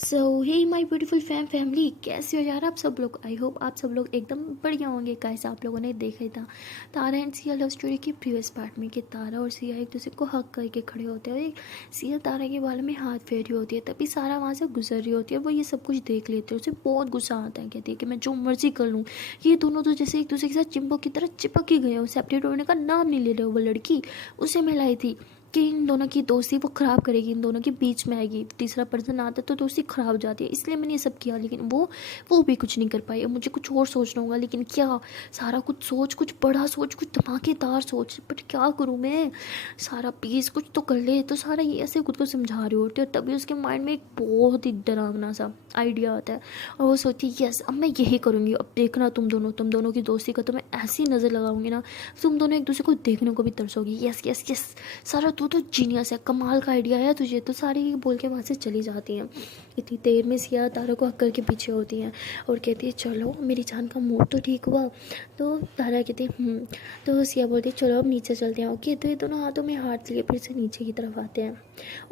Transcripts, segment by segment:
So hey my beautiful family, कैसे हो यार आप सब लोग। आई होप आप सब लोग एकदम बढ़िया होंगे। गाइस, आप लोगों ने देखा ही था तारा एंड सिया लव स्टोरी की प्रीवियस पार्ट में कि तारा और सिया एक दूसरे को हक करके खड़े होते हैं और एक सिया तारा के बाल में हाथ फेर रही होती है। तभी सारा वहाँ से गुजर रही होती है, वो ये सब कुछ देख लेती है। उसे बहुत गुस्सा आता है, कहती है कि मैं जो मर्जी कर लूँ। ये दोनों तो जैसे एक दूसरे के साथ चिंपक की तरह चिपक ही गए हो। सेपरेट होने का नाम नहीं ले रहे हो। वो लड़की उसे मैं लाई थी कि इन दोनों की दोस्ती वो ख़राब करेगी, इन दोनों के बीच में आएगी, तीसरा पर्सन आता तो दोस्ती ख़राब हो जाती है। इसलिए मैंने ये सब किया, लेकिन वो भी कुछ नहीं कर पाई। अब मुझे कुछ और सोचना होगा, लेकिन क्या। सारा कुछ सोच, कुछ बड़ा सोच, कुछ धमाकेदार सोच, बट क्या करूँ मैं। सारा प्लीज़ कुछ तो कर ले। तो सारा ये ऐसे खुद को समझा रही होती है, और तभी उसके माइंड में एक बहुत ही डरावना सा आइडिया आता है। और वो सोचती है यस, अब मैं यही करूँगी। अब देखना तुम दोनों की दोस्ती का तो मैं ऐसी नज़र लगाऊंगी ना, तुम दोनों एक दूसरे को देखने को भी तरसोगी। यस यस यस, सारा तू तो जीनियस है, कमाल का आइडिया है तुझे। तो सारी बोल के वहाँ से चली जाती हैं। इतनी देर में सिया तारा को हक के पीछे होती हैं और कहती है चलो मेरी जान का मूड तो ठीक हुआ। तो तारा कहती है तो सिया बोलती है चलो अब नीचे चलते हैं। ओके, तो ये दोनों हाथों में हाथ लिए फिर से नीचे की तरफ आते हैं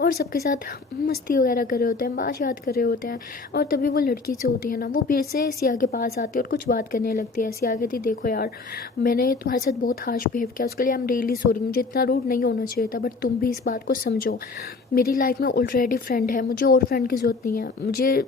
और सबके साथ मस्ती वगैरह कर रहे होते हैं, बात याद कर रहे होते हैं। और तभी वो लड़की जो होती है ना, वो फिर से सिया के पास आती है और कुछ बात करने लगती है। सिया कहती देखो यार, मैंने तुम्हारे साथ बहुत हार्श बिहेव किया, उसके लिए आई एम रियली सॉरी। मुझे इतना रूड नहीं होना चाहिए था, बट तुम भी इस बात को समझो। मेरी लाइफ में ऑलरेडी फ्रेंड है, मुझे और फ्रेंड की ज़रूरत नहीं है। मुझे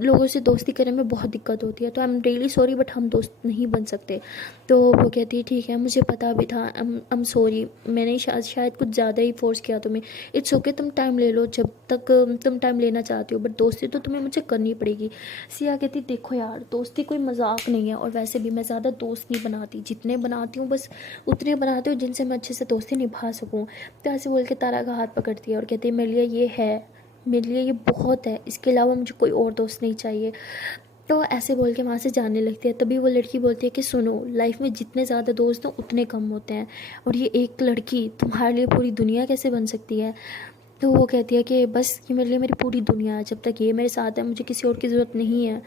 लोगों से दोस्ती करने में बहुत दिक्कत होती है, तो I am really sorry, but हम दोस्त नहीं बन सकते। तो वो कहती है ठीक है, मुझे पता भी था, आई एम सॉरी। मैंने शायद कुछ ज़्यादा ही फोर्स किया तुम्हें। इट्स ओके, तुम टाइम ले लो जब तक तुम टाइम लेना चाहती हो, बट दोस्ती तो तुम्हें मुझे करनी पड़ेगी। सिया कहती देखो यार, दोस्ती कोई मजाक नहीं है, और वैसे भी मैं ज़्यादा दोस्त नहीं बनाती। जितने बनाती हूँ बस उतने बनाती हूँ जिनसे मैं अच्छे से दोस्ती निभा सकूँ। तो ऐसे बोल के तारा का हाथ पकड़ती है और कहती है मेरे लिए ये है, मेरे लिए ये बहुत है, इसके अलावा मुझे कोई और दोस्त नहीं चाहिए। तो ऐसे बोल के वहाँ से जाने लगती है। तभी वो लड़की बोलती है कि सुनो, लाइफ में जितने ज़्यादा दोस्त हो उतने कम होते हैं, और ये एक लड़की तुम्हारे लिए पूरी दुनिया कैसे बन सकती है। तो वो कहती है कि बस ये मेरे लिए मेरी पूरी दुनिया है, जब तक ये मेरे साथ है मुझे किसी और की ज़रूरत नहीं है।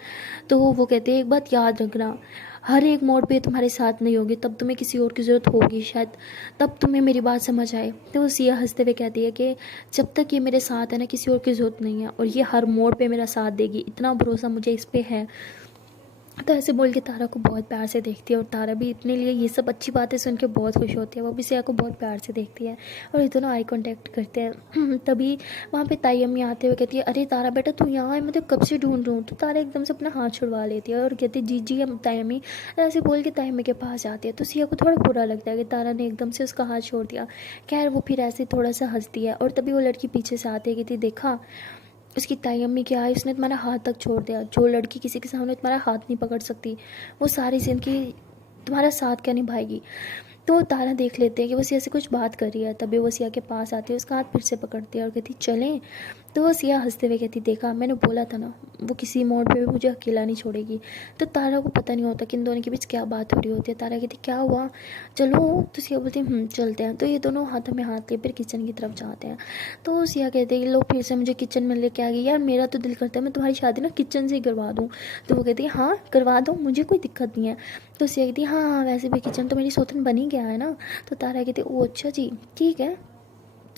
तो वो कहते हैं एक बात याद रखना, हर एक मोड़ पे तुम्हारे साथ नहीं होगी, तब तुम्हें किसी और की ज़रूरत होगी शायद, तब तुम्हें मेरी बात समझ आए। तो वो सिया हंसते हुए कहती है कि जब तक ये मेरे साथ है ना, किसी और की ज़रूरत नहीं है, और ये हर मोड़ पे मेरा साथ देगी, इतना भरोसा मुझे इस पे है। तो ऐसे बोल के तारा को बहुत प्यार से देखती है, और तारा भी इतने लिए ये सब अच्छी बातें सुन के बहुत खुश होती है। वो भी सिया को बहुत प्यार से देखती है और ये दोनों आई कांटेक्ट करते हैं। तभी वहाँ पे ताई अम्मी आते हुए कहती है अरे तारा बेटा तू यहाँ है, मैं तो कब से ढूंढ रहा हूँ। तो तारा एकदम से अपना हाथ छुड़वा लेती है और कहती है जी जी ताई अम्मी। ऐसे बोल के ताई अम्मी के पास जाती है। तो सिया को थोड़ा बुरा लगता है कि तारा ने एकदम से उसका हाथ छोड़ दिया। खैर वो फिर ऐसे थोड़ा सा हंसती है, और तभी वो लड़की पीछे से आती है, कहती देखा उसकी ताई अम्मी क्या है, उसने तुम्हारा हाथ तक छोड़ दिया। जो लड़की किसी के सामने तुम्हारा हाथ नहीं पकड़ सकती, वो सारी ज़िंदगी तुम्हारा साथ क्या निभाएगी। तो तारा देख लेते हैं कि वो सिया से कुछ बात कर रही है। तभी वो सिया के पास आती है, उसका हाथ फिर से पकड़ती है और कहती चलें। तो वो सिया हंसते हुए कहती देखा, मैंने बोला था ना, वो किसी मोड़ पे भी मुझे अकेला नहीं छोड़ेगी। तो तारा को पता नहीं होता कि इन दोनों के बीच क्या बात हो रही होती है। तारा कहती क्या हुआ, चलो। तो सिया बोलती चलते हैं। तो ये दोनों हाथों में हाथ लिए फिर किचन की तरफ जाते हैं। तो सिया कहते हैं लोग फिर से मुझे किचन में लेके आ गई। यार मेरा तो दिल करता है मैं तुम्हारी शादी ना किचन से ही करवा दूँ। तो वो कहती है हाँ करवा दो, मुझे कोई दिक्कत नहीं है। तो सिया कहती हाँ हाँ, वैसे भी किचन तो मेरी सौतन बन ही गया है ना। तो तारा कहती ओ अच्छा जी ठीक है,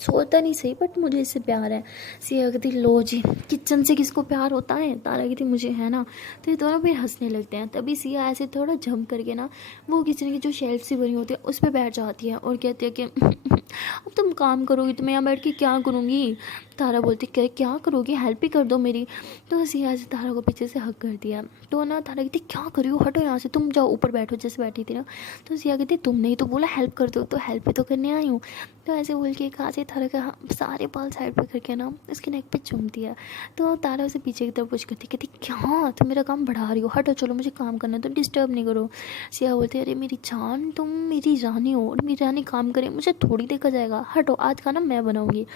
सोता नहीं सही बट मुझे इससे प्यार है। सिया कहती लो जी, किचन से किसको प्यार होता है। तारा कहती मुझे है ना। तो ये दोनों फिर हंसने लगते हैं। तभी सिया ऐसे थोड़ा जंप करके ना वो किचन की जो शेल्फ सी बनी होती है उस पर बैठ जाती है और कहती है कि अब तुम काम करोगी तो मैं यहाँ बैठ के क्या करूँगी। तारा बोलती क्या करोगी, हेल्प ही कर दो मेरी। तो सिया से तारा को पीछे से हक कर दिया। तो ना तारा कहती क्या करी हो, हटो यहाँ से, तुम जाओ ऊपर बैठो जैसे बैठी थी ना। तो सिया कहती तुमने ही तो बोला हेल्प कर दो, तो हेल्प ही तो करने आई हूँ। तो ऐसे बोल के कहा से तारा का सारे बाल साइड पर करके ना उसके नेक पे चूम दिया। तो तारा उसे पीछे की तरफ पुश करती, कहती क्या तुम मेरा काम बढ़ा रही हो, हटो चलो मुझे काम करना है, तुम डिस्टर्ब नहीं करो। सिया बोलती अरे मेरी जान, तुम मेरी रानी हो, और मेरी रानी काम करे मुझे थोड़ी देखा जाएगा, हटो आज खाना मैं बनाऊंगी।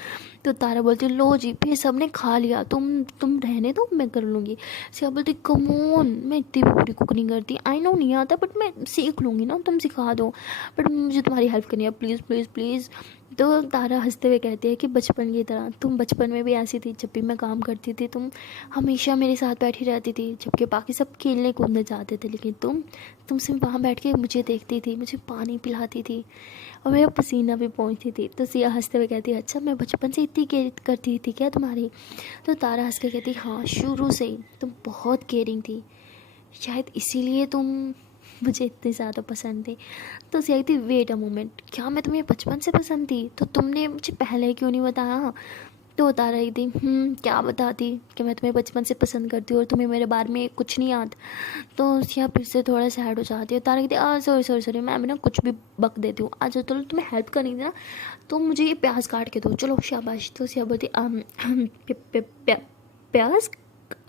तो तारा बोलती लो जी, फिर सबने खा लिया, तुम रहने दो मैं कर लूँगी। सिया बोलती कम ऑन, मैं इतनी भी बुरी कुक नहीं करती, आई नो नहीं आता बट मैं सीख लूँगी ना, तुम सिखा दो, बट मुझे तुम्हारी हेल्प करनी है प्लीज़ प्लीज़ प्लीज़। तो तारा हंसते हुए कहती है कि बचपन की तरह तुम बचपन में भी ऐसी थी, जब भी मैं काम करती थी तुम हमेशा मेरे साथ बैठी रहती थी, जबकि बाकी सब खेलने कूदने जाते थे, लेकिन तुम सिर्फ वहाँ बैठ के मुझे देखती थी, मुझे पानी पिलाती थी और मेरा पसीना भी पहुँचती थी। तो सिया हंसते हुए कहती है अच्छा मैं बचपन से इतनी केयर करती थी क्या तुम्हारी? तो तारा हंस के कहती हाँ, शुरू से ही तुम बहुत केयरिंग थी, शायद इसीलिए तुम मुझे इतनी ज़्यादा पसंद थी। तो सिया कहती वेट अ मोमेंट, क्या मैं तुम्हें बचपन से पसंद थी? तो तुमने मुझे पहले क्यों नहीं बताया? तो बता रही थी क्या बताती कि मैं तुम्हें बचपन से पसंद करती हूँ और तुम्हें मेरे बारे में कुछ नहीं याद। तो सिया फिर से थोड़ा सैड हो जाती है। तारा कहती है सॉरी सॉरी सॉरी, मैं ना कुछ भी बक देती हूँ। अच्छा चलो तुम्हें हेल्प करनी थी ना, तो मुझे ये प्याज काट के दो, चलो शाबाश। तो सिया बोलती प्याज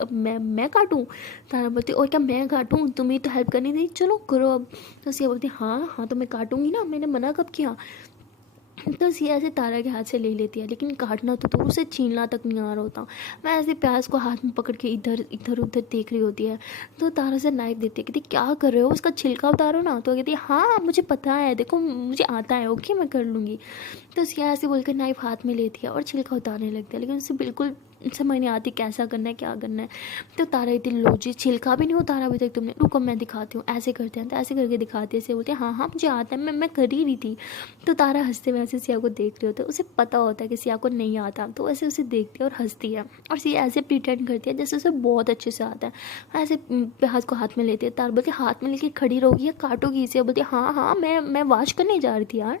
मैं काटूं? तारा बोलती और क्या मैं काटूं? तुम्हें तो हेल्प करनी थी, चलो करो अब। तो सिया बोलती हाँ हाँ तो मैं काटूंगी ना, मैंने मना कब किया? तो सिया ऐसे तारा के हाथ से ले लेती है, लेकिन काटना तो दूर से छीलना तक नहीं आ रहा होता। मैं ऐसे प्याज को हाथ में पकड़ के इधर इधर उधर देख रही होती है। तो तारा से नाइफ देती है, कहती क्या कर रहे हो, उसका छिलका उतारो ना। तो कहती है हाँ मुझे पता है, देखो मुझे आता है, ओके मैं कर लूँगी। तो सिया ऐसे बोलकर नाइफ हाथ में लेती है और छिलका उतारने लगती है, लेकिन उसे बिल्कुल समझ नहीं आती कैसा करना है क्या करना है। तो तारा कहती लो जी छिलका भी नहीं उतारा अभी तक तुमने, रुको मैं दिखाती हूँ, ऐसे करते हैं। तो ऐसे करके दिखाती है। सिया बोलती है हाँ मुझे आता है, मैं कर ही रही थी। तो तारा हंसते हुए ऐसे सिया को देख रही होती है, उसे पता होता है कि सिया को नहीं आता, तो ऐसे उसे देखती है और हंसती है। और सिया ऐसे प्रिटेंड करती है जैसे उसे बहुत अच्छे से आता है। ऐसे प्याज को हाथ में लेती है। तारा बोलती है हाथ में लेके खड़ी रहोगी या काटोगी? सिया बोलती है हाँ मैं वॉश करने जा रही थी यार।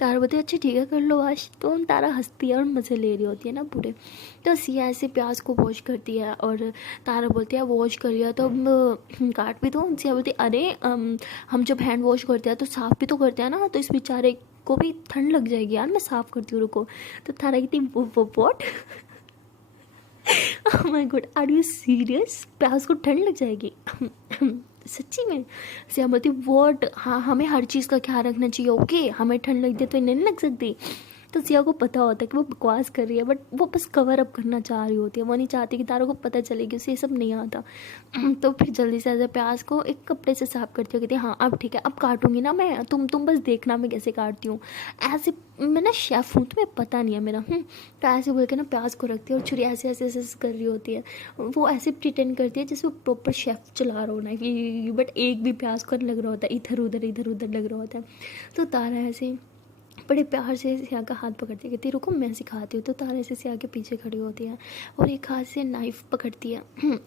तारा बोलती है अच्छा ठीक है कर लो वॉश। तो तारा हंसती है और मज़े ले रही होती है ना पूरे। तो सिया ऐसे प्याज को वॉश करती है और तारा बोलती है वॉश कर लिया तो अब काट भी दो। सिया बोलती है अरे हम जब हैंड वॉश करते हैं तो साफ़ भी तो करते हैं ना, तो इस बेचारे को भी ठंड लग जाएगी यार, मैं साफ़ करती हूँ रुको। तो तारा कहती what oh my god are you serious, प्याज को ठंड लग जाएगी? सच्ची में? सिया बोलती व्हाट, हाँ हमें हर चीज़ का ख्याल रखना चाहिए, ओके हमें ठंड लग जाए तो इन्हें नहीं लग सकती। तो सिया को पता होता है कि वो बकवास कर रही है, बट वो बस कवर अप करना चाह रही होती है, वो नहीं चाहती कि तारों को पता चले कि उसे ये सब नहीं आता। तो फिर जल्दी से ऐसे प्याज को एक कपड़े से साफ करती हो, कहती है हाँ अब ठीक है अब काटूंगी ना मैं, तुम बस देखना मैं कैसे काटती हूँ। ऐसे मैं ना शेफ़ हूँ, तुम्हें पता नहीं है मेरा। तो ऐसे बोल के ना प्याज को रखती है और छुरी ऐसे ऐसे ऐसे कर रही होती है। वो ऐसे प्रिटेंड करती है जैसे वो प्रॉपर शेफ़ चला रहा हो ना, कि बट एक भी प्याज को लग रहा होता है, इधर उधर लग रहा होता है। तो तारा ऐसे बड़े प्यार से सिया का हाथ पकड़ती है, कहती रुको मैं सिखाती हूँ। तो तारा से सिया के पीछे खड़ी होती है और एक हाथ से नाइफ पकड़ती है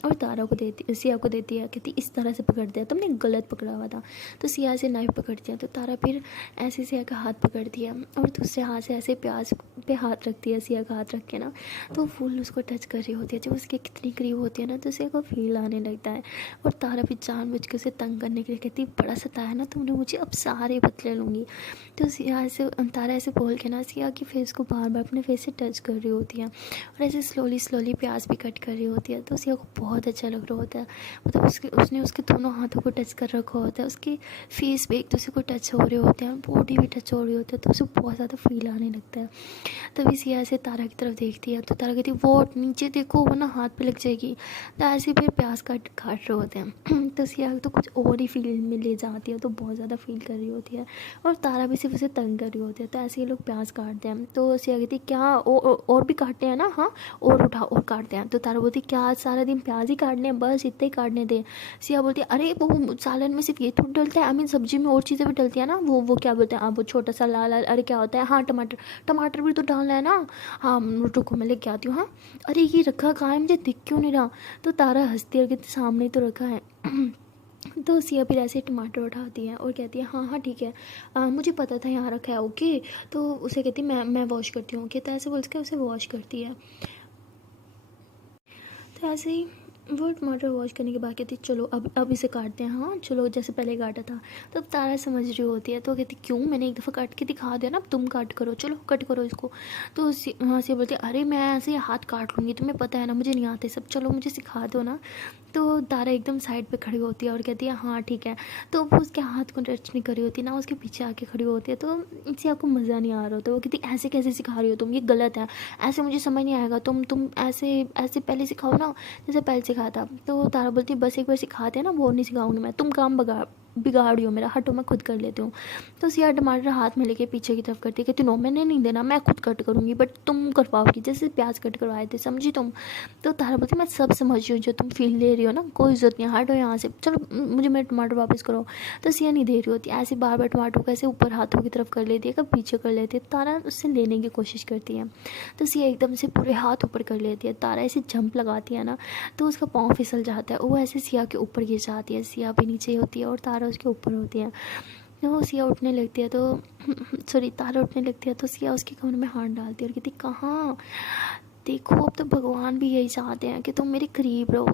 और तारा को देती सिया को देती है, कहती इस तरह से पकड़ दिया तुमने गलत पकड़ा हुआ था। तो सिया से नाइफ पकड़ती है। तो तारा फिर ऐसे सिया का हाथ पकड़ती है और दूसरे हाथ से ऐसे प्याज पे हाथ रखती है, सिया का हाथ रख के ना। तो फुल उसको टच कर रही होती है, जब उसके कितनी करीब होती है ना तो सिया को फील आने लगता है। और तारा भी जानबूझ के उसे तंग करने के लिए कहती बड़ा सताया ना तुमने मुझे, अब सारे बदले लूँगी। तो सिया ऐसे तारा ऐसे बोल के ना सिया की फेस को बार बार अपने फेस से टच कर रही होती है और ऐसे स्लोली स्लोली प्याज भी कट कर रही होती है। तो सिया को बहुत अच्छा लग रहा होता है, मतलब उसने उसके दोनों हाथों को टच कर रखा होता है, उसके फेस पे एक दूसरे को टच हो रहे होते हैं, बॉडी भी टच हो रही होती है, तो उसे बहुत ज़्यादा फील आने लगता है। तभी सिया ऐसे तारा की तरफ देखती है। तो तारा कहती है वो नीचे देखो वरना हाथ पे लग जाएगी। तो ऐसे फिर प्याज काट काट रहे होते हैं। तो सिया तो कुछ और ही फील में ले जाती है, तो बहुत ज़्यादा फील कर रही होती है और तारा भी सिर्फ उसे तंग कर रही होती है। तो ऐसे ये लोग प्याज काटते हैं। तो सिया कहती क्या और भी काटते हैं ना? हाँ और उठाओ और काटते हैं। तो तारा बोलती क्या आज सारा दिन प्याज ही काटने हैं, बस इतने ही काटने थे? सिया बोलती अरे वो सालन में सिर्फ ये थोड़ा डलता है, आई मीन सब्जी में और चीज़ें भी डलती है ना, वो क्या बोलते हैं वो छोटा सा लाल लाल, अरे क्या होता है, हाँ टमाटर, टमाटर भी तो डालना है ना। हाँ रुको मैं लेके आती हूँ। हाँ अरे ये रखा कहाँ है, मुझे दिख क्यों नहीं रहा? तो तारा हंसती है कहती सामने तो रखा है। तो सिया फिर ऐसे टमाटर उठाती है और कहती है हाँ ठीक है मुझे पता था यहाँ रखा है, ओके। तो उसे कहती मैं वॉश करती हूँ, ओके। तो ऐसे बोल के उसे वॉश करती है। तो ऐसे ही वो टमाटर वॉश करने के बाद कहती चलो अब इसे काटते हैं, हाँ चलो जैसे पहले काटा था। तो अब तारा समझ रही होती है, तो कहती क्यों, मैंने एक दफ़ा काट के दिखा दिया ना, अब तुम काट करो, चलो कट करो इसको। तो वहाँ से बोलती अरे मैं ऐसे हाथ काट लूँगी, तुम्हें पता है ना मुझे नहीं आते सब, चलो मुझे सिखा दो ना। तो तारा एकदम साइड पे खड़ी होती है और कहती है हाँ ठीक है। तो वो उसके हाथ को टच नहीं करी होती ना, उसके पीछे आके खड़ी होती है। तो इससे आपको मज़ा नहीं आ रहा होता। वो कहती ऐसे कैसे सिखा रही हो तुम, ये गलत है, ऐसे मुझे समझ नहीं आएगा, तुम ऐसे ऐसे पहले सिखाओ ना जैसे पहले सिखाया था। तो तारा बोलती बस एक बार सिखाते हैं ना, वो नहीं सिखाऊंगी मैं, तुम काम बिगाड़ रही हो मेरा, हटो मैं खुद कर लेती हूँ। तो सिया टमाटर हाथ में लेके पीछे की तरफ करती है, कहती नो मैंने नहीं देना, मैं खुद कट करूँगी, बट तुम करवाओगी जैसे प्याज कट करवाए थे, समझी तुम। तो तारा बोलती मैं सब समझ रही हूँ, जो तुम फील ले रही हो ना कोई ज़रूरत नहीं, हटो यहाँ से, चलो मुझे मेरे टमाटर वापस करो। तो सिया नहीं दे रही होती, ऐसे बार बार टमाटर को ऐसे ऊपर हाथों की तरफ कर लेती है, कभी पीछे कर लेती है। तारा उससे लेने की कोशिश करती है, तो सिया एकदम से पूरे हाथ ऊपर कर लेती है। तारा ऐसे जंप लगाती है ना, तो उसका पाँव फिसल जाता है, वो ऐसे सिया के ऊपर गिर जाती है। सिया भी नीचे होती है और तारा उसके ऊपर होती है। तो सिया उठने लगती है, तो सॉरी तारा उठने लगती है, तो सिया उसके कमरे में हाथ डालती है और कहती कहाँ, देखो अब तो भगवान भी यही चाहते हैं कि तुम मेरे करीब रहो,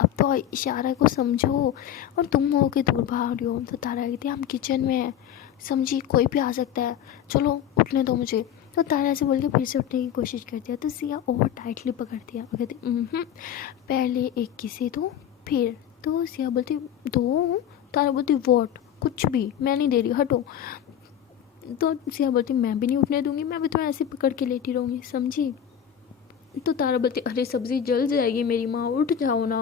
अब तो इशारा को समझो, और तुम हो के दूर भाग रही हो। तो तारा कहती है हम किचन में हैं, समझी, कोई भी आ सकता है, चलो उठने दो मुझे। तो तारा ऐसे बोल के फिर से उठने की कोशिश करती है, तो सिया और टाइटली पकड़ती है और कहती पहले एक किसे दो फिर। तो सिया बोलती दो, तारा बोलती वॉट, कुछ भी, मैं नहीं दे रही, हटो। तो सिया बोलती मैं भी नहीं उठने दूंगी, मैं भी तुम्हें ऐसे पकड़ के लेटी रहूँगी, समझी। तो तारा बोलती अरे सब्ज़ी जल जाएगी मेरी माँ, उठ जाओ ना,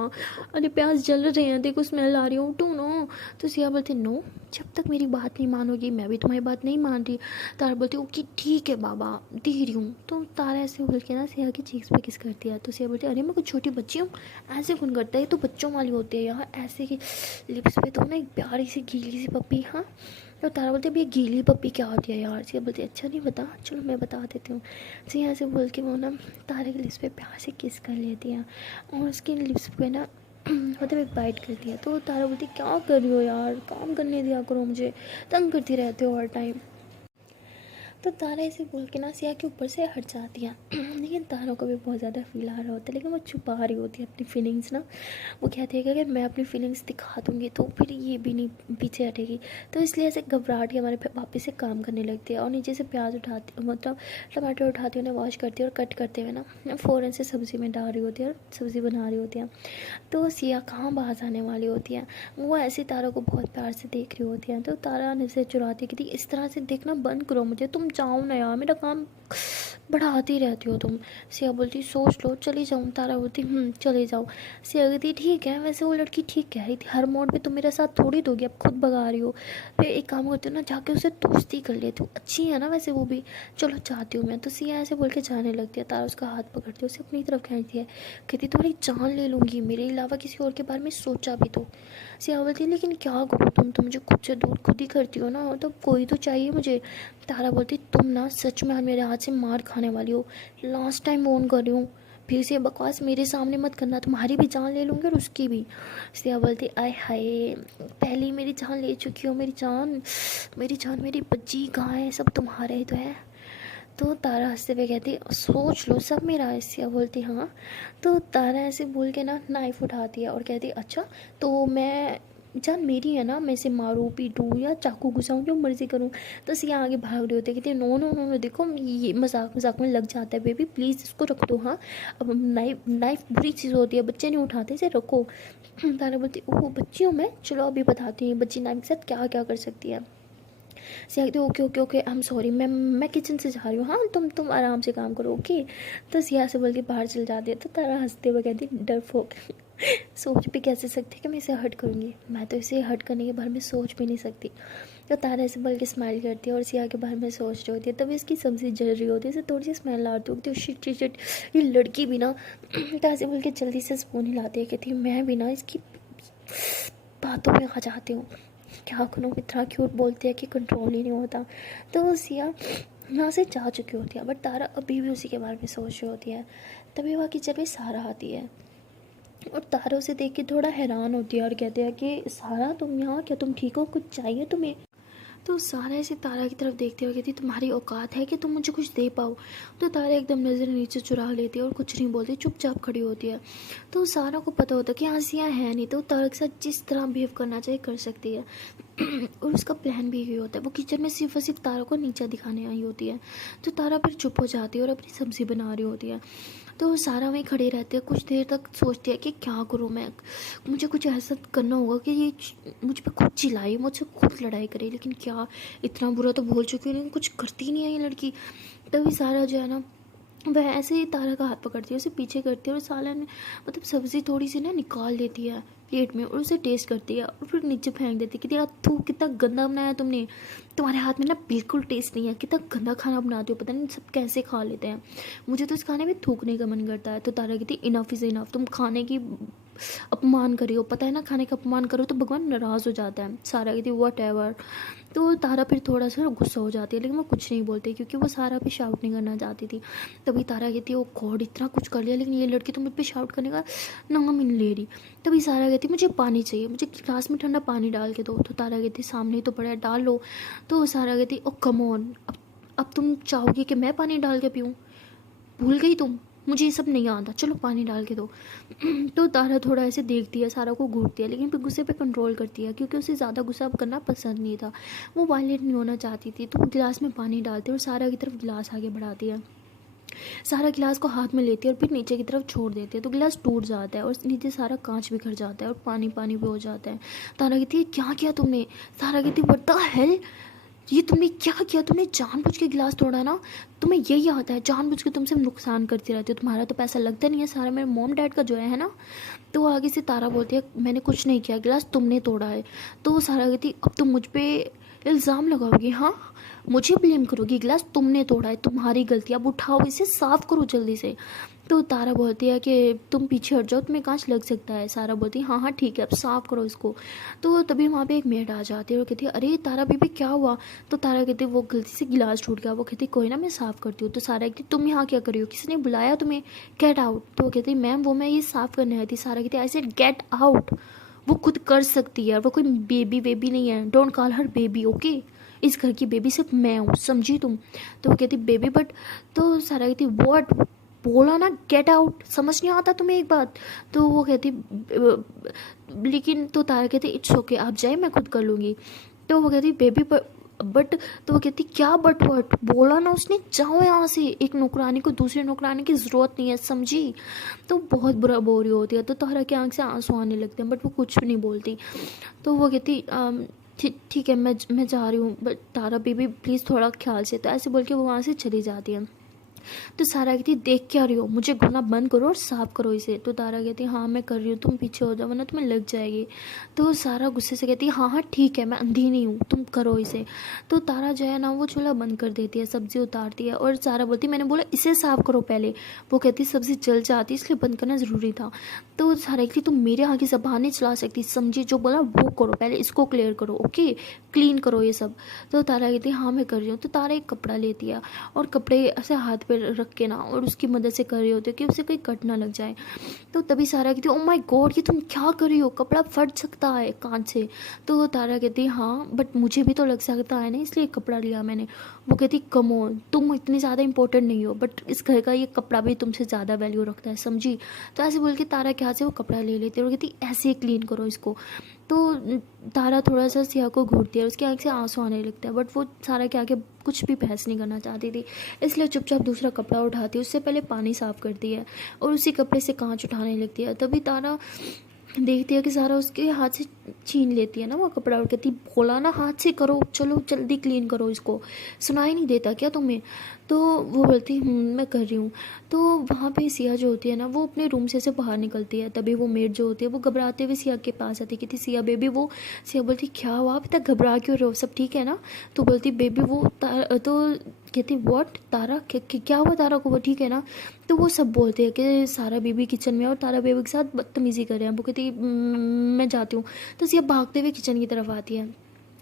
अरे प्याज जल रहे हैं, देखो स्मेल आ रही है, उठो ना। तो सिया बोलती नो, जब तक मेरी बात नहीं मानोगी मैं भी तुम्हारी बात नहीं मान रही। तारा बोलती ओके ठीक है बाबा, दे रही हूँ। तो तारा ऐसे बोल के ना सिया की चीक्स पे किस करती है। तो सिया बोलती अरे मैं कुछ छोटी बच्ची हूँ, ऐसे कौन करता है, ये तो बच्चों वाली होती है यार, ऐसे की लिप्स पे तो ना एक प्यारी सी गीली सी पप्पी। हाँ, तो तारा बोलती अब ये गीली पप्पी क्या होती है यार। सिया बोलती अच्छा नहीं बता, चलो मैं बता देती हूँ। सिया ऐसे बोल के वो ना तारे के लिप्स पे प्यार से किस कर लेती है और उसके लिप्स पे ना मतलब एक बाइट करती है। तो तारा बोलती क्या कर रही हो यार, काम करने दिया करो मुझे, तंग करती रहते हो हर टाइम। तो तारा ऐसे बोल के ना सिया के ऊपर से हट जाती है लेकिन तारा को भी बहुत ज़्यादा फील आ रहा होता है, लेकिन वो छुपा रही होती है अपनी फीलिंग्स ना। वो कहती है कि अगर मैं अपनी फीलिंग्स दिखा दूँगी तो फिर ये भी नहीं पीछे हटेगी। तो इसलिए ऐसे घबराहट के हमारे वापस से काम करने लगती है और नीचे से प्याज उठाती, मतलब टमाटर उठाती उन्हें वॉश करती है और कट करते हुए ना फ़ौरन से सब्ज़ी में डाल रही होती है और सब्ज़ी बना रही होती है। तो सिया कहाँ बाहर आने वाली होती है, वो ऐसे तारा को बहुत प्यार से देख रही होती है। तो तारा नजर चुराती कि इस तरह से देखना बंद करो मुझे, तुम जाओ ना यार, मेरा काम बढ़ाती रहती हो तुम। सिया बोलती सोच लो चली जाऊँ। तारा बोलती चले जाओ। सिया कहती ठीक है, वैसे वो लड़की ठीक कह रही थी, हर मोड पे तुम मेरा साथ थोड़ी दोगी, अब खुद भगा रही हो। फिर एक काम करती हो ना, जाके उसे दोस्ती कर लेती हूँ, अच्छी है ना वैसे वो भी, चलो चाहती हूँ मैं। तो सिया ऐसे बोल के जाने लगती है। तारा उसका हाथ पकड़ती है, उसे अपनी तरफ खींचती है, कहती तुम्हारी जान ले लूँगी, मेरे अलावा किसी और के बारे में सोचा भी तो। सिया बोलती लेकिन क्या करूँ, तुम तो मुझे खुद से दूर खुद ही करती हो ना, तो कोई तो चाहिए मुझे। तारा बोलती तुम ना सच में मेरे हाथ से मार खाने वाली हो, लास्ट टाइम फोन कर रही हूँ, फिर से बकवास मेरे सामने मत करना, तुम्हारी भी जान ले लूँगी और उसकी भी। सिया बोलती आय हाय, पहले ही मेरी जान ले चुकी हो, मेरी जान, मेरी जान, मेरी बच्ची कहाँ है, सब तुम्हारा ही तो है। तो तारा हंसते हुए कहती सोच लो सब मेरा है। सिया बोलती हाँ। तो तारा ऐसे बोल के ना नाइफ़ उठाती है और कहती अच्छा तो मैं, जान मेरी है ना, मैं इसे मारूँ पीटूँ या चाकू घुसाऊँ, जो मर्ज़ी करूँ। तो सिया आगे भाग रही होती है, कहती है नो नो नो नो, देखो ये मजाक मजाक में लग जाता है बेबी, प्लीज़ इसको रख दो। हाँ, अब नाइफ नाइफ बुरी चीज़ होती है, बच्चे नहीं उठाते, इसे रखो। तारा बोलती ओह बच्ची हूँ मैं, चलो अभी बताती हूँ बच्ची नाइफ के साथ क्या क्या कर सकती है। सिया कहती okay okay okay I am sorry, मैं किचन से जा रही हूँ, हाँ तुम आराम से काम करो ओके। तो सिया से बोल के बाहर चल जाती है। तो तारा हंसते हुए कहती डरपोक सोच भी कैसे सकती कि मैं इसे हर्ट करूँगी, मैं तो इसे हर्ट करने के बारे में सोच भी नहीं सकती। तो तारा ऐसे बोल के स्माइल करती है और सिया के बारे में सोच रही होती है। तभी इसकी सब्ज़ी जल रही होती है, इसे थोड़ी सी स्मेल आती होती है, शिट शिट शिट, ये लड़की भी ना ऐसे बोल के जल्दी से स्पून हिलाती है, कहती है मैं भी ना इसकी बातों में आ जाती हूँ, क्या करूँ, इतना क्यूट बोलती है कि कंट्रोल ही नहीं होता। तो सिया यहाँ से जा चुकी होती है, बट तारा अभी भी उसी के बारे में सोच रही होती है। तभी वहाँ किचन में सारा आती है और तारा उसे देख के थोड़ा हैरान होती है और कहते हैं कि सारा तुम यहाँ, क्या तुम ठीक हो, कुछ चाहिए तुम्हें। तो सारा ऐसे तारा की तरफ देखते हुए कहती तुम्हारी औकात है कि तुम मुझे कुछ दे पाओ। तो तारा एकदम नज़र नीचे चुरा लेती है और कुछ नहीं बोलती, चुपचाप खड़ी होती है। तो सारा को पता होता है कि हंसियाँ है नहीं, तो तारा के साथ जिस तरह बिहेव करना चाहिए कर सकती है और उसका प्लान भी यही होता है। वो किचन में सिर्फ और सिर्फ तारा को नीचा दिखाने आई होती है। तो तारा फिर चुप हो जाती है और अपनी सब्ज़ी बना रही होती है। तो सारा वहीं खड़े रहते हैं, कुछ देर तक सोचती है कि क्या करूँ मैं, मुझे कुछ ऐसा करना होगा कि ये मुझ पर खुद चिल्लाए, मुझसे खुद लड़ाई करे, लेकिन क्या, इतना बुरा तो बोल चुकी हूँ लेकिन कुछ करती नहीं है ये लड़की। तभी सारा जो है ना वह ऐसे ही तारा का हाथ पकड़ती है, उसे पीछे करती है और सालन मतलब सब्ज़ी थोड़ी सी ना निकाल लेती है प्लेट में और उसे टेस्ट करती है और फिर नीचे फेंक देती है कि यार तू कितना गंदा बनाया तुमने, तुम्हारे हाथ में ना बिल्कुल टेस्ट नहीं है, कितना गंदा खाना बनाते हो, पता नहीं सब कैसे खा लेते हैं, मुझे तो इस खाने में थूकने का मन करता है। तो तारा कहती इनफ इज़ इनफ, तुम खाने की अपमान करी हो, पता है ना खाने का अपमान करो तो भगवान नाराज़ हो जाता है। सारा कहती वट एवर। तो तारा फिर थोड़ा सा गुस्सा हो जाती है लेकिन वो कुछ नहीं बोलती क्योंकि वो सारा पे शाउट नहीं करना चाहती थी। तभी तारा कहती है ओ गॉड इतना कुछ कर लिया लेकिन ये लड़की तो मुझ पर शाउट करने का नाम ही नहीं ले रही। तभी सारा कहती मुझे पानी चाहिए, मुझे गिलास में ठंडा पानी डाल के दो। तो तारा कहती सामने ही तो पड़ा है डाल लो। तो सारा कहती ओ कम ऑन, अब तुम चाहोगी कि मैं पानी डाल के पीऊँ, भूल गई तुम, मुझे ये सब नहीं आता, चलो पानी डाल के दो। तो तारा थोड़ा ऐसे देखती है, सारा को घूरती है लेकिन फिर गुस्से पे कंट्रोल करती है क्योंकि उसे ज़्यादा गुस्सा करना पसंद नहीं था, वो वायलेंट नहीं होना चाहती थी। तो वो गिलास में पानी डालती है और सारा की तरफ गिलास आगे बढ़ाती है। सारा गिलास को हाथ में लेती है और फिर नीचे की तरफ छोड़ देती है तो गिलास टूट जाता है और नीचे सारा कांच बिखर जाता है और पानी पानी भी हो जाता है। तारा कहती है क्या किया तुमने, सारा कहती है व्हाट द हेल, ये तुमने क्या किया, तुमने जानबूझ के गिलास तोड़ा ना, तुम्हें यही आता है जानबूझ के तुम सिर्फ नुकसान करती रहती हो, तुम्हारा तो पैसा लगता नहीं है, सारा मेरे मॉम डैड का जो है ना। तो आगे से तारा बोलती है मैंने कुछ नहीं किया, गिलास तुमने तोड़ा है। तो सारा कहती अब तुम मुझ पर इल्ज़ाम लगाओगी, हाँ मुझे ब्लेम करोगी, गिलास तुमने तोड़ा है, तुम्हारी गलती, अब उठाओ इसे साफ़ करो जल्दी से। तो तारा बोलती है कि तुम पीछे हट जाओ, तुम्हें कांच लग सकता है। सारा बोलती है हाँ ठीक है अब साफ़ करो इसको। तो तभी वहाँ पे एक मेड आ जाती है और कहती है अरे तारा बेबी क्या हुआ। तो तारा कहती है वो गलती से गिलास टूट गया। वो कहती कोई ना मैं साफ़ करती हूँ। तो सारा कहती तुम यहाँ क्या कर रही हो, किसी ने बुलाया तुम्हें, गेट आउट। तो वो कहती मैम वो मैं ये साफ़ करने आई थी। सारा कहती आई सेड गेट आउट, वो खुद कर सकती है, वो कोई बेबी बेबी नहीं है, don't call her baby okay, इस घर की बेबी सिर्फ मैं हूँ समझी तुम। तो वो कहती बेबी बट, तो सारा कहती व्हाट, बोला ना गेट आउट, समझ नहीं आता तुम्हें एक बात। तो वो कहती लेकिन, तो तारा कहती इट्स ओके आप जाए मैं खुद कर लूँगी। तो वो कहती बेबी बट, तो वो कहती क्या बट वट, बोला ना उसने जाओ यहाँ से, एक नौकरानी को दूसरी नौकरानी की ज़रूरत नहीं है समझी। तो बहुत बुरा बोल रही होती है तो तारा की आंख से आंसू आने लगते हैं बट वो कुछ भी नहीं बोलती। तो वो कहती ठीक है मैं जा रही हूँ बट तारा बेबी प्लीज़ थोड़ा ख्याल से। तो ऐसे बोल के वो वहाँ से चली जाती है। तो सारा कहती देख क्या रही हो, मुझे घुना बंद करो और साफ़ करो इसे। तो तारा कहती हाँ मैं कर रही हूँ, तुम पीछे हो जाओ वरना तुम्हें लग जाएगी। तो सारा गुस्से से कहती हाँ ठीक है मैं अंधी नहीं हूँ, तुम करो इसे। तो तारा जो है ना वो चूल्हा बंद कर देती है, सब्ज़ी उतारती है और सारा बोलती मैंने बोला इसे साफ़ करो पहले। वो कहती सब्ज़ी जल जाती इसलिए बंद करना ज़रूरी था। तो सारा कहती तुम मेरे यहाँ की ज़बान नहीं चला सकती समझी, जो बोला वो करो, पहले इसको क्लियर करो ओके, क्लीन करो ये सब। तो तारा कहती हाँ मैं कर रही हूँ। तो तारा एक कपड़ा लेती है और कपड़े ऐसे हाथ पे रख के ना और उसकी मदद से कर रही होती है कि उसे कोई कट ना लग जाए। तो तभी सारा कहती ओ माय गॉड ये तुम क्या कर रही हो, कपड़ा फट सकता है कांच से। तो तारा कहती हाँ बट मुझे भी तो लग सकता है ना इसलिए कपड़ा लिया मैंने। वो कहती कम ऑन तुम इतनी ज़्यादा इंपॉर्टेंट नहीं हो बट इस घर का ये कपड़ा भी तुमसे ज़्यादा वैल्यू रखता है समझी। तो ऐसे बोल के तारा के हाथ से वो कपड़ा ले लेती है और कहती ऐसे ही क्लीन करो इसको। तो तारा थोड़ा सा सिया को घूरती है, उसकी आँख से आंसू आने लगता है बट वो सारा के आगे कुछ भी बहस नहीं करना चाहती थी इसलिए चुपचाप दूसरा कपड़ा उठाती है, उससे पहले पानी साफ़ करती है और उसी कपड़े से कांच उठाने लगती है। तभी तारा देखती है कि सारा उसके हाथ से छीन लेती है ना वो कपड़ा और कहती बोला ना हाथ से करो, चलो जल्दी क्लीन करो इसको, सुनाई नहीं देता क्या तुम्हें। तो वो बोलती मैं कर रही हूँ। तो वहाँ पे सिया जो होती है ना वो अपने रूम से बाहर निकलती है। तभी वो मेड जो होती है वो घबराते हुए सिया के पास आती कहती सिया बेबी, वो सिया बोलती क्या हुआ आप इतना घबरा क्यों रहे हो, सब ठीक है ना। तो बोलती बेबी वो तो कहती व्हाट तारा क्या हुआ तारा को, वो ठीक है ना। तो वो सब बोलते हैं कि सारा बेबी किचन में और तारा बेबी के साथ बदतमीज़ी कर रहे हैं। वो कहती मैं जाती हूँ। तो सिया भागते हुए किचन की तरफ आती है,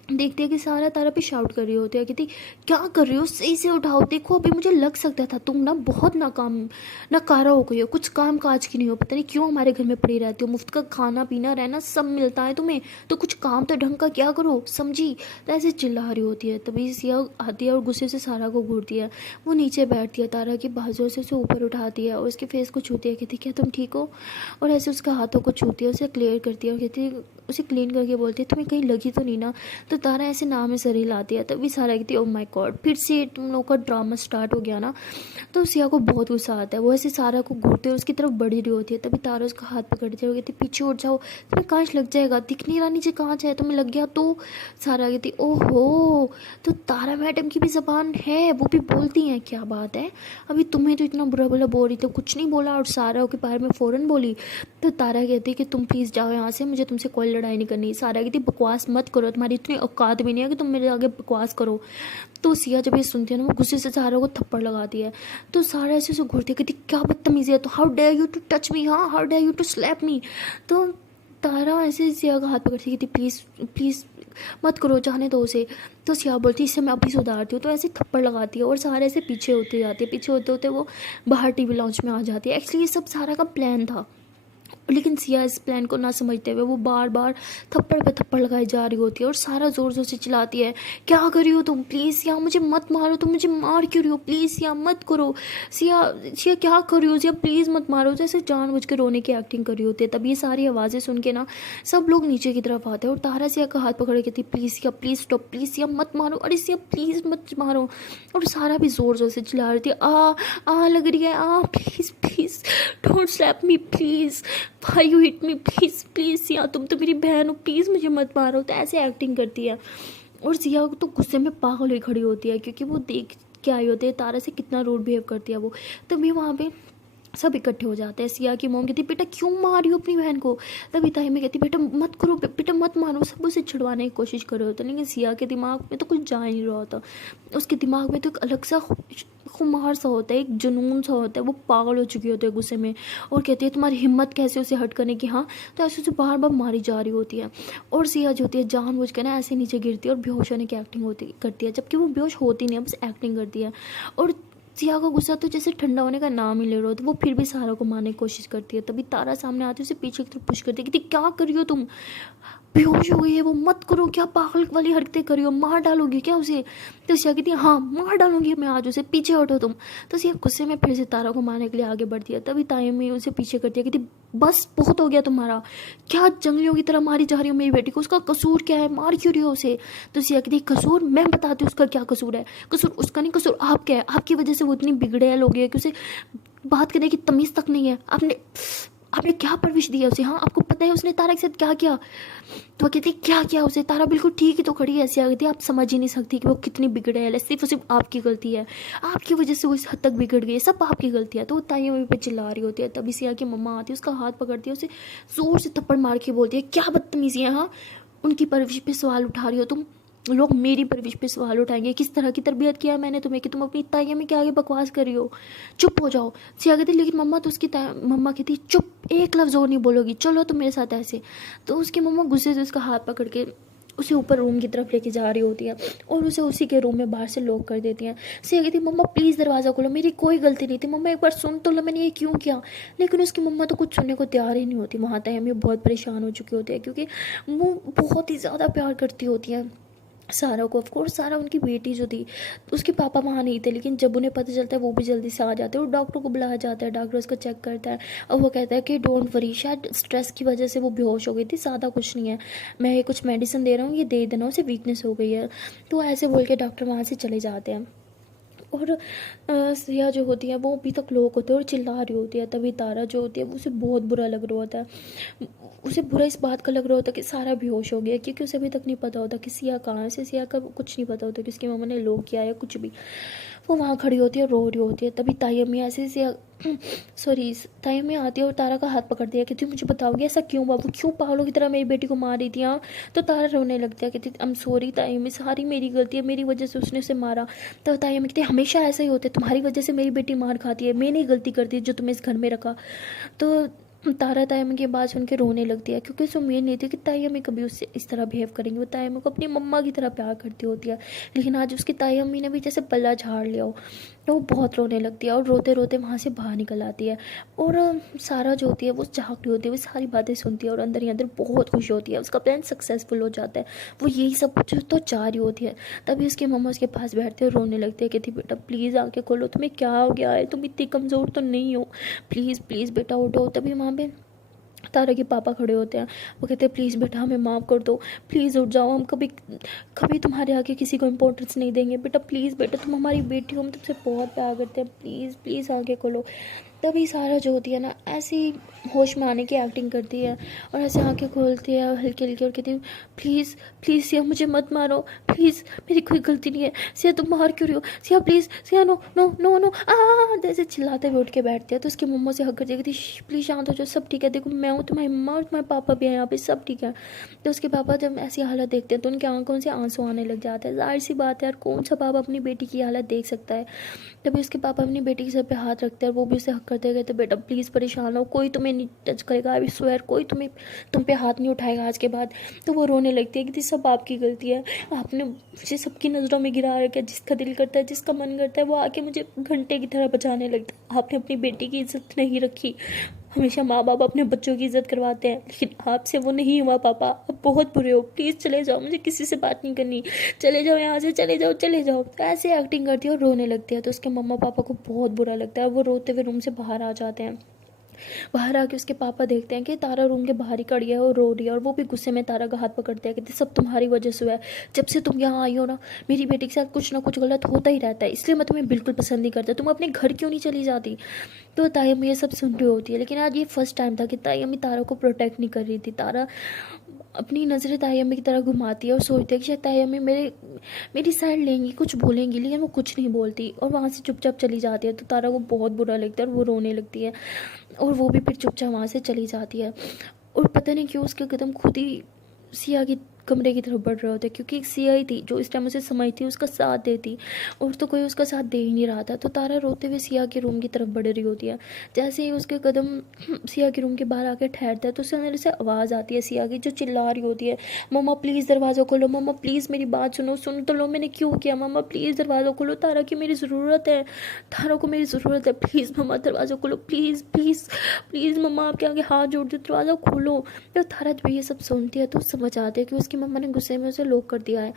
देखती है कि सारा तारा पे शाउट कर रही होती है, कहती क्या कर रही हो, सही से उठाओ, देखो अभी मुझे लग सकता था तुम ना बहुत नाकारा हो गई हो, कुछ काम काज की नहीं हो, पता नहीं क्यों हमारे घर में पड़ी रहती हो, मुफ्त का खाना पीना रहना सब मिलता है तुम्हें, तो कुछ काम तो ढंग का क्या करो समझी। तो ऐसे चिल्ला रही होती है। तभी सिया आती है और गुस्से से सारा को घूरती है। वो नीचे बैठती है, तारा की बाजुओं से उसे ऊपर उठाती है और उसके फेस को छूती है, कहती क्या तुम ठीक हो, और ऐसे उसका हाथों को छूती है, उसे क्लियर करती है और कहती है उसे क्लीन करके बोलती है तुम्हें कहीं लगी तो नहीं ना। तो तो तारा ऐसे नाम में सर हिलाती है। तभी सारा कहती है ओ माय गॉड, फिर से तुम लोग का ड्रामा स्टार्ट हो गया ना। तो सिया को बहुत गुस्सा आता है, वो ऐसे सारा को घूरते हुए उसकी तरफ बढ़ी रही होती है। तभी तारा उसका हाथ पकड़ती है, वो कहती है पीछे उठ जाओ, तुम्हें कांच लग जाएगा, दिख नहीं रहा नीचे कांच है, तुम्हें लग गया तो। सारा कहती ओहो, तो तारा मैडम की भी ज़बान है, वो भी बोलती हैं, क्या बात है, अभी तुम्हें तो इतना बुरा भला बोल रही तो कुछ नहीं बोला और सारा के बारे में फ़ौरन बोली। तो तारा कहती है कि तुम प्लीज़ जाओ यहाँ से, मुझे तुमसे कोई लड़ाई नहीं करनी। सारा कहती बकवास मत करो, तुम्हारी इतनी औकात भी नहीं है कि तुम मेरे आगे बकवास करो। तो सिया जब ये सुनती है ना, वो गुस्से से सारा को थप्पड़ लगाती है। तो सारा ऐसे उसे घूरती है, कहती क्या बदतमीजी है, तो how dare you to touch me, हाँ how dare you to slap me. तो तारा ऐसे सिया का हाथ पकड़ती थी, प्लीज़ प्लीज़ मत करो, जाने दो उसे। तो सिया बोलती इससे मैं अभी सुधारती हूँ। तो ऐसे थप्पड़ लगाती है और सारे ऐसे पीछे होते जाती है, पीछे होते होते वो बाहर टीवी लॉन्च में आ जाती है। एक्चुअली ये सब सारा का प्लान था, लेकिन सिया इस प्लान को ना समझते हुए वो बार बार थप्पड़ पे थप्पड़ लगाई जा रही होती है और सारा ज़ोर ज़ोर से चिल्लाती है क्या कर रही हो तुम, प्लीज़ सिया मुझे मत मारो, तुम मुझे मार क्यों रही हो, प्लीज़ सिया मत करो, सिया सिया क्या कर रही हो, सिया प्लीज़ मत मारो। जैसे जानबूझ के रोने की एक्टिंग कर रही होती है। तब ये सारी आवाज़ें सुन के ना सब लोग नीचे की तरफ आते हैं और तारा सिया का हाथ पकड़ के कहती please Siya please stop, please Siya मत मारो, अरे सिया प्लीज़ मत मारो। और सारा भी ज़ोर ज़ोर से चिल्ला रही थी आ लग रही है, please please don't slap me please, why you hit me please please Siya, तुम तो मेरी बहन हो, प्लीज़ मुझे मत मारो। तो ऐसे एक्टिंग करती है और सिया तो गुस्से में पागल हुई खड़ी होती है, क्योंकि वो देख के आई होती है तारा से कितना रूड बिहेव करती है वो। तभी वहाँ पे सब इकट्ठे हो जाते हैं। सिया की मॉम कहती बेटा क्यों मार रही हो अपनी बहन को। तभी ताई में कहती बेटा मत करो, बेटा मत मारो। सब उसे छुड़वाने की कोशिश कर रहे होते, लेकिन सिया के दिमाग में तो कुछ जा ही नहीं रहा होता। उसके दिमाग में तो एक अलग सा खुमार सा होता है, एक जुनून सा होता है, वो पागल हो चुकी होती है गुस्से में और कहती है तुम्हारी हिम्मत कैसे उसे हट करने की, हाँ। तो ऐसे उसे बार बार मारी जा रही होती है और सिया जो होती है जानबूझ के ना ऐसे नीचे गिरती है और बेहोश होने की एक्टिंग करती है, जबकि वो बेहोश होती नहीं है, बस एक्टिंग करती है। और सिया का गुस्सा तो जैसे ठंडा होने का नाम ही ले रहा हो, तो वो फिर भी सारा को मारने की कोशिश करती है। तभी तारा सामने आती है, उसे पीछे की तरफ पुश करती है, कहती क्या कर रही हो तुम, बेहोश हो गई है वो, मत करो, क्या पागल वाली हरकतें कर रही हो, मार डालोगी क्या उसे। तो सिया कहती है हाँ मार डालूंगी मैं आज उसे, पीछे हटो तुम। तो सिया गुस्से में फिर से तारा को मारने के लिए आगे बढ़ती है। तभी तायमी उसे पीछे करती है, कहती बस बहुत हो गया तुम्हारा, क्या जंगलियों की तरह मारी जा रही हो मेरी बेटी को, उसका कसूर क्या है, मार क्यों रही हो उसे। तो सिया कहती कसूर मैं बताती हूँ उसका क्या कसूर है, कसूर उसका नहीं, कसूर आपका है, आपकी वजह से वो इतनी बिगड़ैल हो गई है कि उसे बात करने की तमीज़ तक नहीं है। आपने आपने क्या परवरिश दी है उसे, हाँ आपको पता है उसने तारा के साथ क्या किया। तो कहती क्या किया उसे, तारा बिल्कुल ठीक ही तो खड़ी है। सिया कहती आप समझ ही नहीं सकती कि वो कितनी बिगड़े है, सिर्फ और सिर्फ आपकी गलती है, आपकी वजह से वो इस हद तक बिगड़ गई है, सब आपकी गलती है। तो वो ताई मम्मी पे चिल्ला रही होती है। तभी सिया की मम्मा आती है, उसका हाथ पकड़ती है, उसे जोर से थप्पड़ मार के बोलती है क्या बदतमीजी है, हाँ उनकी परवरिश पे सवाल उठा रही हो तुम, लोग मेरी परवरिश पे सवाल उठाएंगे, किस तरह की तरबियत किया है मैंने तुम्हें कि तुम अपनी ताइया में क्या आगे बकवास कर रही हो, चुप हो जाओ। सिया कहती लेकिन मम्मा, तो उसकी मम्मा कहती चुप, एक लफ्ज़ और नहीं बोलोगी, चलो तुम मेरे साथ ऐसे। तो उसकी मम्मा गुस्से से उसका हाथ पकड़ के उसे ऊपर रूम की तरफ लेके जा रही होती है और उसे उसी के रूम में बाहर से लॉक कर देती हैं। सिया कहती मम्मा प्लीज़ दरवाज़ा खोलो, मेरी कोई गलती नहीं थी, मम्मा एक बार सुन तो लो मैंने ये क्यों किया। लेकिन उसकी मम्मा तो कुछ सुनने को तैयार ही नहीं होती। वहाँ तक हमें बहुत परेशान हो चुकी होती है, क्योंकि वो बहुत ही ज़्यादा प्यार करती होती है सारा को। ऑफकोर्स सारा उनकी बेटी जो थी, उसके पापा वहाँ नहीं थे, लेकिन जब उन्हें पता चलता है वो भी जल्दी से आ जाते हैं और डॉक्टर को बुलाया जाता है। डॉक्टर उसको चेक करता है और वो कहता है कि डोंट वरी, शायद स्ट्रेस की वजह से वो बेहोश हो गई थी, ज़्यादा कुछ नहीं है, मैं कुछ मेडिसिन दे रहा हूँ, ये दे देना, उसे वीकनेस हो गई है। तो ऐसे बोल के डॉक्टर वहाँ से चले जाते हैं और सिया जो होती है वो अभी तक लोग होते हैं और चिल्ला रही होती है। तभी तारा जो होती है वो उसे बहुत बुरा लग रहा होता है, उसे बुरा इस बात का लग रहा होता है कि सारा बेहोश हो गया, क्योंकि उसे अभी तक नहीं पता होता कि सिया कहाँ से, सिया का कुछ नहीं पता होता कि उसकी मम्मा ने लोग किया या कुछ भी। वो वहाँ खड़ी होती है, रो रही होती है। तभी ताई अम्मी ऐसे सिया सॉरी ताई अम्मी आती है और तारा का हाथ पकड़ दिया, कहती मुझे बताओगी ऐसा क्यों बाबू, क्यों पागलों की तरह मेरी बेटी को मार रही थी। हाँ तो तारा रोने लगती है, कहती आई एम सॉरी ताई अम्मी, सारी मेरी गलती है, मेरी वजह से उसने उसे मारा। तो ताई अम्मी कहती हमेशा ऐसा ही होता है, तुम्हारी वजह से मेरी बेटी मार खाती है, मैंने ही गलती करती है जो तुम्हें इस घर में रखा। तो तारा ताई अम्मी की बात सुन के रोने लगती है, क्योंकि उसे उम्मीद नहीं थी कि ताई अम्मी कभी उससे इस तरह बिहेव करेंगी। वो ताई अम्मी को अपनी मम्मा की तरह प्यार करती होती है, लेकिन आज उसकी ताई अम्मी ने भी जैसे पल्ला झाड़ लिया हो। तो वो बहुत रोने लगती है और रोते रोते वहाँ से बाहर निकल आती है। और सारा जो होती है वो झाँक रही होती है, वो सारी बातें सुनती है और अंदर ही अंदर बहुत खुश होती है, उसका प्लान सक्सेसफुल हो जाता है, वो यही सब कुछ तो चाह रही होती है। तभी उसकी मम्मा उसके पास बैठते हैं, रोने लगते हैं, कहती बेटा प्लीज़ आके खोलो, तुम्हें क्या हो गया है, तुम इतनी कमज़ोर तो नहीं हो, प्लीज़ प्लीज़ बेटा उठो। तभी वहाँ पे तारा के पापा खड़े होते हैं, वो कहते हैं प्लीज़ बेटा हमें माफ़ कर दो, प्लीज़ उठ जाओ, हम कभी कभी तुम्हारे आगे किसी को इम्पोर्टेंस नहीं देंगे बेटा, प्लीज़ बेटा तुम हमारी बेटी हो, हम तुमसे बहुत प्यार करते हैं, प्लीज़ प्लीज़ आगे खोलो। तभी सारा जो होती है ना ऐसे ही होश में आने की एक्टिंग करती है और ऐसे आंखें खोलती है हल्की हल्की और कहती है प्लीज़ प्लीज़ सिया मुझे मत मारो, प्लीज़ मेरी कोई गलती नहीं है, सिया तुम मार क्यों रही हो, Siya please, Siya no no no no आ, ऐसे चिल्लाते हुए उठ के बैठते हैं। तो उसकी मम्मा से हक कर कहती प्लीज़ शांत हो जाओ, सब ठीक है, देखो मैं हूँ तुम्हारी मम्मा और तुम्हारे पापा भी हैं यहाँ पे, सब ठीक है। तो उसके पापा जब ऐसी हालत देखते हैं तो उनकी आंखों से आंसू आने लग जाते हैं। जाहिर सी बात है यार, कौन सा बाप अपनी बेटी की हालत देख सकता है। तभी उसके पापा अपनी बेटी के सर पे हाथ रखते हैं और वो भी उसे हक करते गए, तो बेटा प्लीज़ परेशान हो, कोई तुम्हें नहीं टच करेगा, आई स्वेयर कोई तुम पे हाथ नहीं उठाएगा आज के बाद। तो वो रोने लगती है कि सब आपकी गलती है, आपने मुझे सबकी नज़रों में गिरा रखा है, जिसका दिल करता है जिसका मन करता है वो आके मुझे घंटे की तरह बचाने लगता है। आपने अपनी बेटी की इज्जत नहीं रखी। हमेशा माँ बाप अपने बच्चों की इज्जत करवाते हैं, लेकिन आपसे वो नहीं हुआ पापा, आप बहुत बुरे हो, प्लीज़ चले जाओ, मुझे किसी से बात नहीं करनी, चले जाओ यहाँ से, चले जाओ चले जाओ। तो ऐसे एक्टिंग करती है और रोने लगती है। तो उसके मम्मा पापा को बहुत बुरा लगता है, वो रोते हुए रूम से बाहर आ जाते हैं। बाहर आके उसके पापा देखते हैं कि तारा रूम के बाहर ही खड़ी है और रो रही है, और वो भी गुस्से में तारा का हाथ पकड़ते हैं, कहते सब तुम्हारी वजह से हुआ है, जब से तुम यहाँ आई हो ना मेरी बेटी के साथ कुछ ना कुछ गलत होता ही रहता है, इसलिए मैं तुम्हें बिल्कुल पसंद नहीं करता, तुम अपने घर क्यों नहीं चली जाती। तो ताई अम्मी ये सब सुन रही होती है, लेकिन आज ये फर्स्ट टाइम था कि ताई अम्मी तारा को प्रोटेक्ट नहीं कर रही थी। तारा अपनी नज़रें ताई अम्मी की तरह घुमाती है और सोचती है कि शायद ताई अम्मी मेरी साइड लेंगी, कुछ बोलेंगी, लेकिन वो कुछ नहीं बोलती और वहाँ से चुपचाप चली जाती है। तो तारा को बहुत बुरा लगता है और वो रोने लगती है और वो भी फिर चुपचाप वहाँ से चली जाती है। और पता नहीं क्यों उसके कदम खुद ही सिया की कमरे की तरफ बढ़ रहे होते, क्योंकि एक सिया ही थी जो इस टाइम उसे समझती, उसका साथ देती, और तो कोई उसका साथ दे ही नहीं रहा था। तो तारा रोते हुए सिया के रूम की तरफ बढ़ रही होती है। जैसे ही उसके कदम सिया के रूम के बाहर आके ठहरता है तो उसके अंदर से आवाज़ आती है सिया की, जो चिल्ला रही होती है, मम्मा प्लीज़ दरवाज़ा खोलो, मम्मा प्लीज़ मेरी बात सुनो, सुन तो लो मैंने क्यों किया, मम्मा प्लीज़ दरवाज़ा खोलो, तारा की मेरी ज़रूरत है, तारा को मेरी ज़रूरत है, प्लीज़ मम्मा दरवाज़ा खोलो, प्लीज़ प्लीज़ प्लीज़ मम्मा आपके आगे हाथ जोड़ दो, दरवाज़ा खोलो। तो तारा जब ये सब सुनती है तो समझ आती है कि उसकी मम्मा ने गुस्से में उसे लॉक कर दिया है।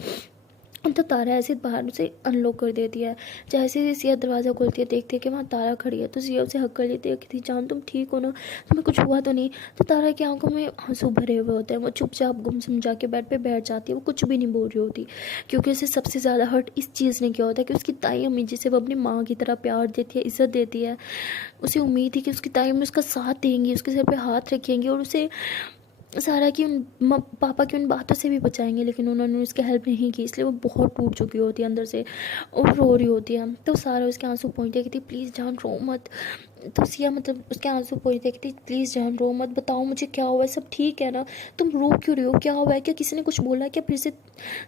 तो तारा ऐसे बाहर उसे अनलॉक कर देती है। जैसे ही सिया दरवाज़ा खोलती है देखती है कि वहाँ तारा खड़ी है, तो सिया उसे हक कर लेती है कि जान तुम ठीक हो ना, तुम्हें कुछ हुआ तो नहीं। तो तारा की आंखों में आंसू भरे हुए होते हैं, वो चुपचाप गुमसुम जाके बेड पे बैठ जाती है, वो कुछ भी नहीं बोल रही होती, क्योंकि उसे सबसे ज़्यादा हर्ट इस चीज़ ने किया होता है कि उसकी ताई अम्मी जिसे वो अपनी माँ की तरह प्यार देती है, इज़्ज़त देती है, उसे उम्मीद थी कि उसकी ताई अम्मी उसका साथ देंगी, उसके सर पर हाथ रखेंगी और उसे सारा की पापा की उन बातों से भी बचाएंगे, लेकिन उन्होंने उसकी हेल्प नहीं की, इसलिए वो बहुत टूट चुकी होती है अंदर से और रो रही होती है। तो सारा उसके आंसू पोंछती है, कहती प्लीज़ जान रो मत। तो सिया मतलब उसके आंसू पोंछती है, कहती प्लीज़ जान रो मत, बताओ मुझे क्या हुआ है, सब ठीक है ना, तुम रो क्यों रही हो, क्या हुआ है, क्या किसी ने कुछ बोला है क्या, फिर से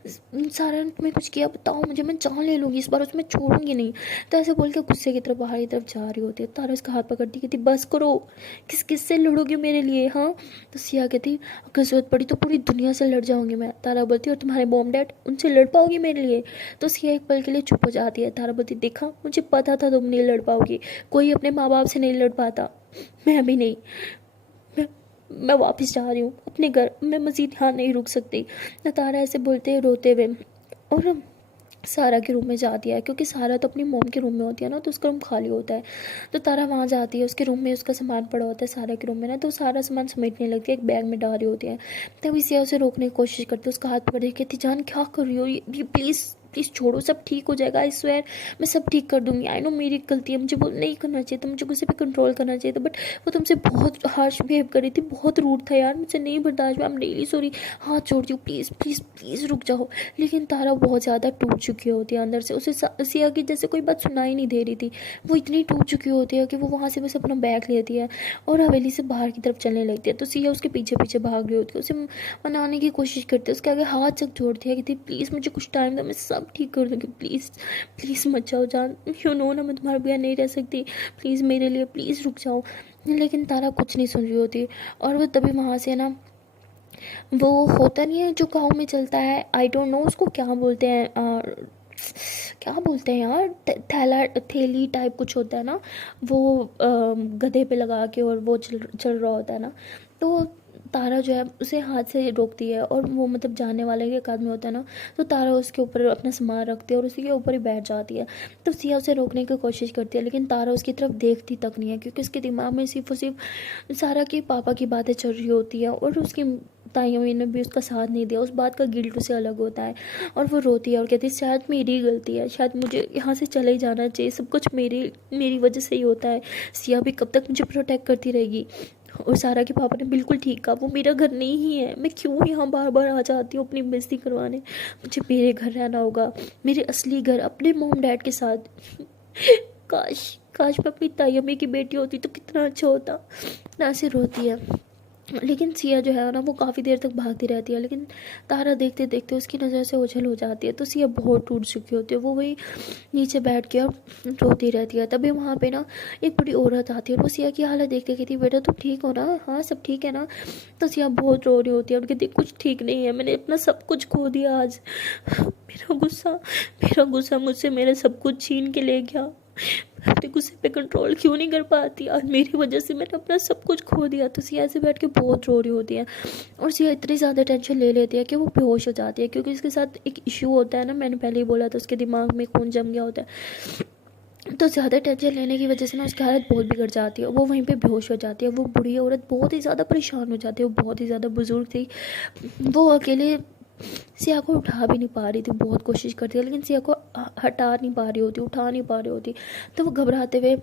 सारा ने तुम्हें कुछ किया, बताओ मुझे, मैं जान ले लूँगी इस बार, उसमें छोड़ूंगी नहीं। तो ऐसे बोल के गुस्से की तरफ बाहर की तरफ जा रही होती है। तारा उसका हाथ पकड़ती, कहती बस करो, किस से लड़ोगे मेरे लिए, हाँ। तो सिया कहती अगर जरूरत पड़ी तो पूरी दुनिया से लड़ जाऊंगी मैं। तारा बोलती और तुम्हारे मॉम डैड, उनसे लड़ पाओगी मेरे लिए। तो सिया एक पल के लिए चुप हो जाती है। तारा बोलती देखा मुझे पता था तुम नहीं लड़ पाओगी, कोई अपने माँ बाप से नहीं लड़ पाता, मैं भी नहीं, मैं वापस जा रही हूँ अपने घर, मैं मज़ीद यहाँ नहीं रुक सकती। तो तारा ऐसे बोलते रोते हुए और सारा के रूम में जाती है, क्योंकि सारा तो अपनी मोम के रूम में होती है ना, तो उसका रूम खाली होता है। तो तारा वहाँ जाती है, उसके रूम में उसका सामान पड़ा होता है सारा के रूम में ना, तो सारा सामान समेटने लगती है, एक बैग में डाल रही होती है। तभी सिया उसे रोकने की कोशिश करती है, उसका हाथ पकड़ के कहती जान क्या कर रही हो, ये प्लीज़ प्लीज़ छोड़ो, सब ठीक हो जाएगा, आई स्वेयर मैं सब ठीक कर दूंगी, आई नो मेरी गलती है, मुझे वो नहीं करना चाहिए था, मुझे गुस्से पे कंट्रोल करना चाहिए था, बट वो तुमसे बहुत हार्श बिहेव कर रही थी, बहुत रूड था यार, मुझे नहीं बर्दाश्त, आई एम रियली सॉरी, हाथ छोड़ती हूँ, प्लीज़ प्लीज़ प्लीज़ रुक जाओ। लेकिन तारा बहुत ज़्यादा टूट चुकी होती है अंदर से, उसे सिया की जैसे कोई बात सुनाई नहीं दे रही थी, वो इतनी टूट चुकी होती है कि वो वहाँ से बस अपना बैग लेती है और हवेली से बाहर की तरफ चलने लगती है। तो सिया उसके पीछे पीछे भाग रही होती है, उसे मनाने की कोशिश करती है, उसके आगे हाथ तक जोड़ती है, कहती प्लीज़ मुझे कुछ टाइम दो, मैं सब ठीक कर दूँगी, प्लीज़ प्लीज़ मत जाओ जान, यू नो ना मैं तुम्हारे बिना नहीं रह सकती, प्लीज़ मेरे लिए प्लीज़ रुक जाओ। लेकिन तारा कुछ नहीं सुन रही होती और वो तभी वहाँ से ना, वो होता नहीं है जो गाँव में चलता है, आई डोंट नो उसको क्या बोलते हैं, क्या बोलते हैं यार, थैला थैली टाइप कुछ होता है ना, वो गधे पे लगा के और वो चल चल रहा होता है ना। तो तारा जो है उसे हाथ से रोकती है, और वो मतलब जानने वाले के एक आदमी होता है ना, तो तारा उसके ऊपर अपना सामान रखती है और उसी के ऊपर ही बैठ जाती है। तो सिया उसे रोकने की कोशिश करती है, लेकिन तारा उसकी तरफ देखती तक नहीं है, क्योंकि उसके दिमाग में सिर्फ और सिर्फ सारा के पापा की बातें चल रही होती है, और उसकी ताई अम्मी ने भी उसका साथ नहीं दिया। उस बात का गिल्ट उसे अलग होता है, और वो रोती है और कहती है शायद मेरी गलती है, शायद मुझे यहाँ से चले ही जाना चाहिए, सब कुछ मेरी वजह से ही होता है। सिया भी कब तक मुझे प्रोटेक्ट करती रहेगी। और सारा के पापा ने बिल्कुल ठीक कहा, वो मेरा घर नहीं ही है, मैं क्यों यहाँ बार बार आ जाती हूँ अपनी बेइज्जती करवाने, मुझे मेरे घर रहना होगा, मेरे असली घर अपने मॉम डैड के साथ। काश काश मैं अपनी ताई अम्मी की बेटी होती तो कितना अच्छा होता। ना से रोती है, लेकिन सिया जो है ना वो काफ़ी देर तक भागती रहती है, लेकिन तारा देखते देखते उसकी नज़र से ओझल हो जाती है। तो सिया बहुत टूट चुकी होती है, वो वही नीचे बैठ के और रोती रहती है। तभी वहाँ पे ना एक बड़ी औरत आती है, और वो सिया की हालत देख के कहती है बेटा तुम ठीक हो ना, हाँ सब ठीक है ना। तो सिया बहुत रो रही होती है और कहती कुछ ठीक नहीं है, मैंने अपना सब कुछ खो दिया आज। मेरा गुस्सा मुझसे मेरा सब कुछ छीन के ले गया। मैं अपने गुस्से पे कंट्रोल क्यों नहीं कर पाती, आज मेरी वजह से मैंने अपना सब कुछ खो दिया। तो सिया ऐसे बैठ के बहुत रो रही होती है, और सिया इतनी ज़्यादा टेंशन ले लेती है कि वो बेहोश हो जाती है, क्योंकि इसके साथ एक इशू होता है ना, मैंने पहले ही बोला था, उसके दिमाग में खून जम गया होता है। तो ज़्यादा टेंशन लेने की वजह से ना उसकी हालत बहुत बिगड़ जाती है, वो वहीं पे बेहोश हो जाती है। वो बूढ़ी औरत बहुत ही ज़्यादा परेशान हो जाती है, वो बहुत ही ज़्यादा बुजुर्ग थी, वो अकेले सिया को उठा भी नहीं पा रही थी, बहुत कोशिश करती है, लेकिन सिया को हटा नहीं पा रही होती, उठा नहीं पा रही होती। तो वो घबराते हुए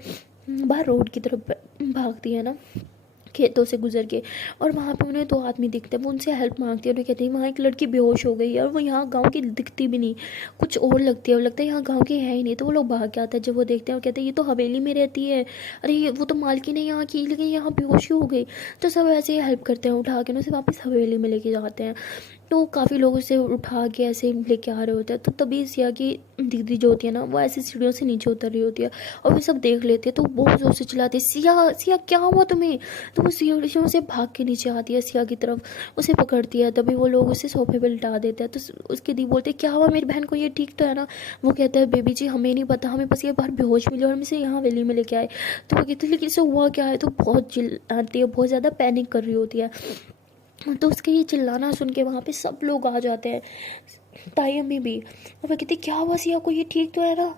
बाहर रोड की तरफ भागती है ना, खेतों से गुजर के, और वहाँ पे उन्हें दो आदमी दिखते हैं। वो उनसे हेल्प मांगती है, उन्हें कहती है वहाँ एक लड़की बेहोश हो गई है, और वो यहाँ गांव की दिखती भी नहीं, कुछ और लगती है, वो लगता है यहाँ गांव की है ही नहीं। तो वो लोग भाग के आते हैं, जब वो देखते हैं और कहते हैं ये तो हवेली में रहती है, अरे ये वो तो मालकिन है यहाँ की, लेकिन यहाँ बेहोश हो गई। तो सब ऐसे ही हेल्प करते हैं, उठा के ना उसे वापस हवेली में लेके जाते हैं। तो काफ़ी लोग उसे उठा के ऐसे लेके आ रहे होते हैं। तो तभी सिया की दीदी जो होती है ना, वो ऐसी सीढ़ियों से नीचे उतर रही होती है, और वो सब देख लेते हैं। तो बहुत ज़ोर से चिल्लाती है सिया सिया क्या हुआ तुम्हें। तो वो सीढ़ियों से भाग के नीचे आती है सिया की तरफ, उसे पकड़ती है। तभी वो लोग उसे सोफे पे लिटा देते हैं। तो उसकी दी बोलते क्या हुआ मेरी बहन को, ये ठीक तो है ना। वो कहता है बेबी जी हमें नहीं पता, हमें बस ये बाहर बेहोश मिले और हम इसे यहाँ हवेली में लेके आए। तो वो कहती है लेकिन इसे हुआ क्या है। तो बहुत चिल्लाती है, बहुत ज़्यादा पैनिक कर रही होती है। तो उसके ये चिल्लाना सुन के वहाँ पे सब लोग आ जाते हैं, ताई अम्मी भी। और वो कहती क्या हुआ सिया को, ये ठीक तो है ना।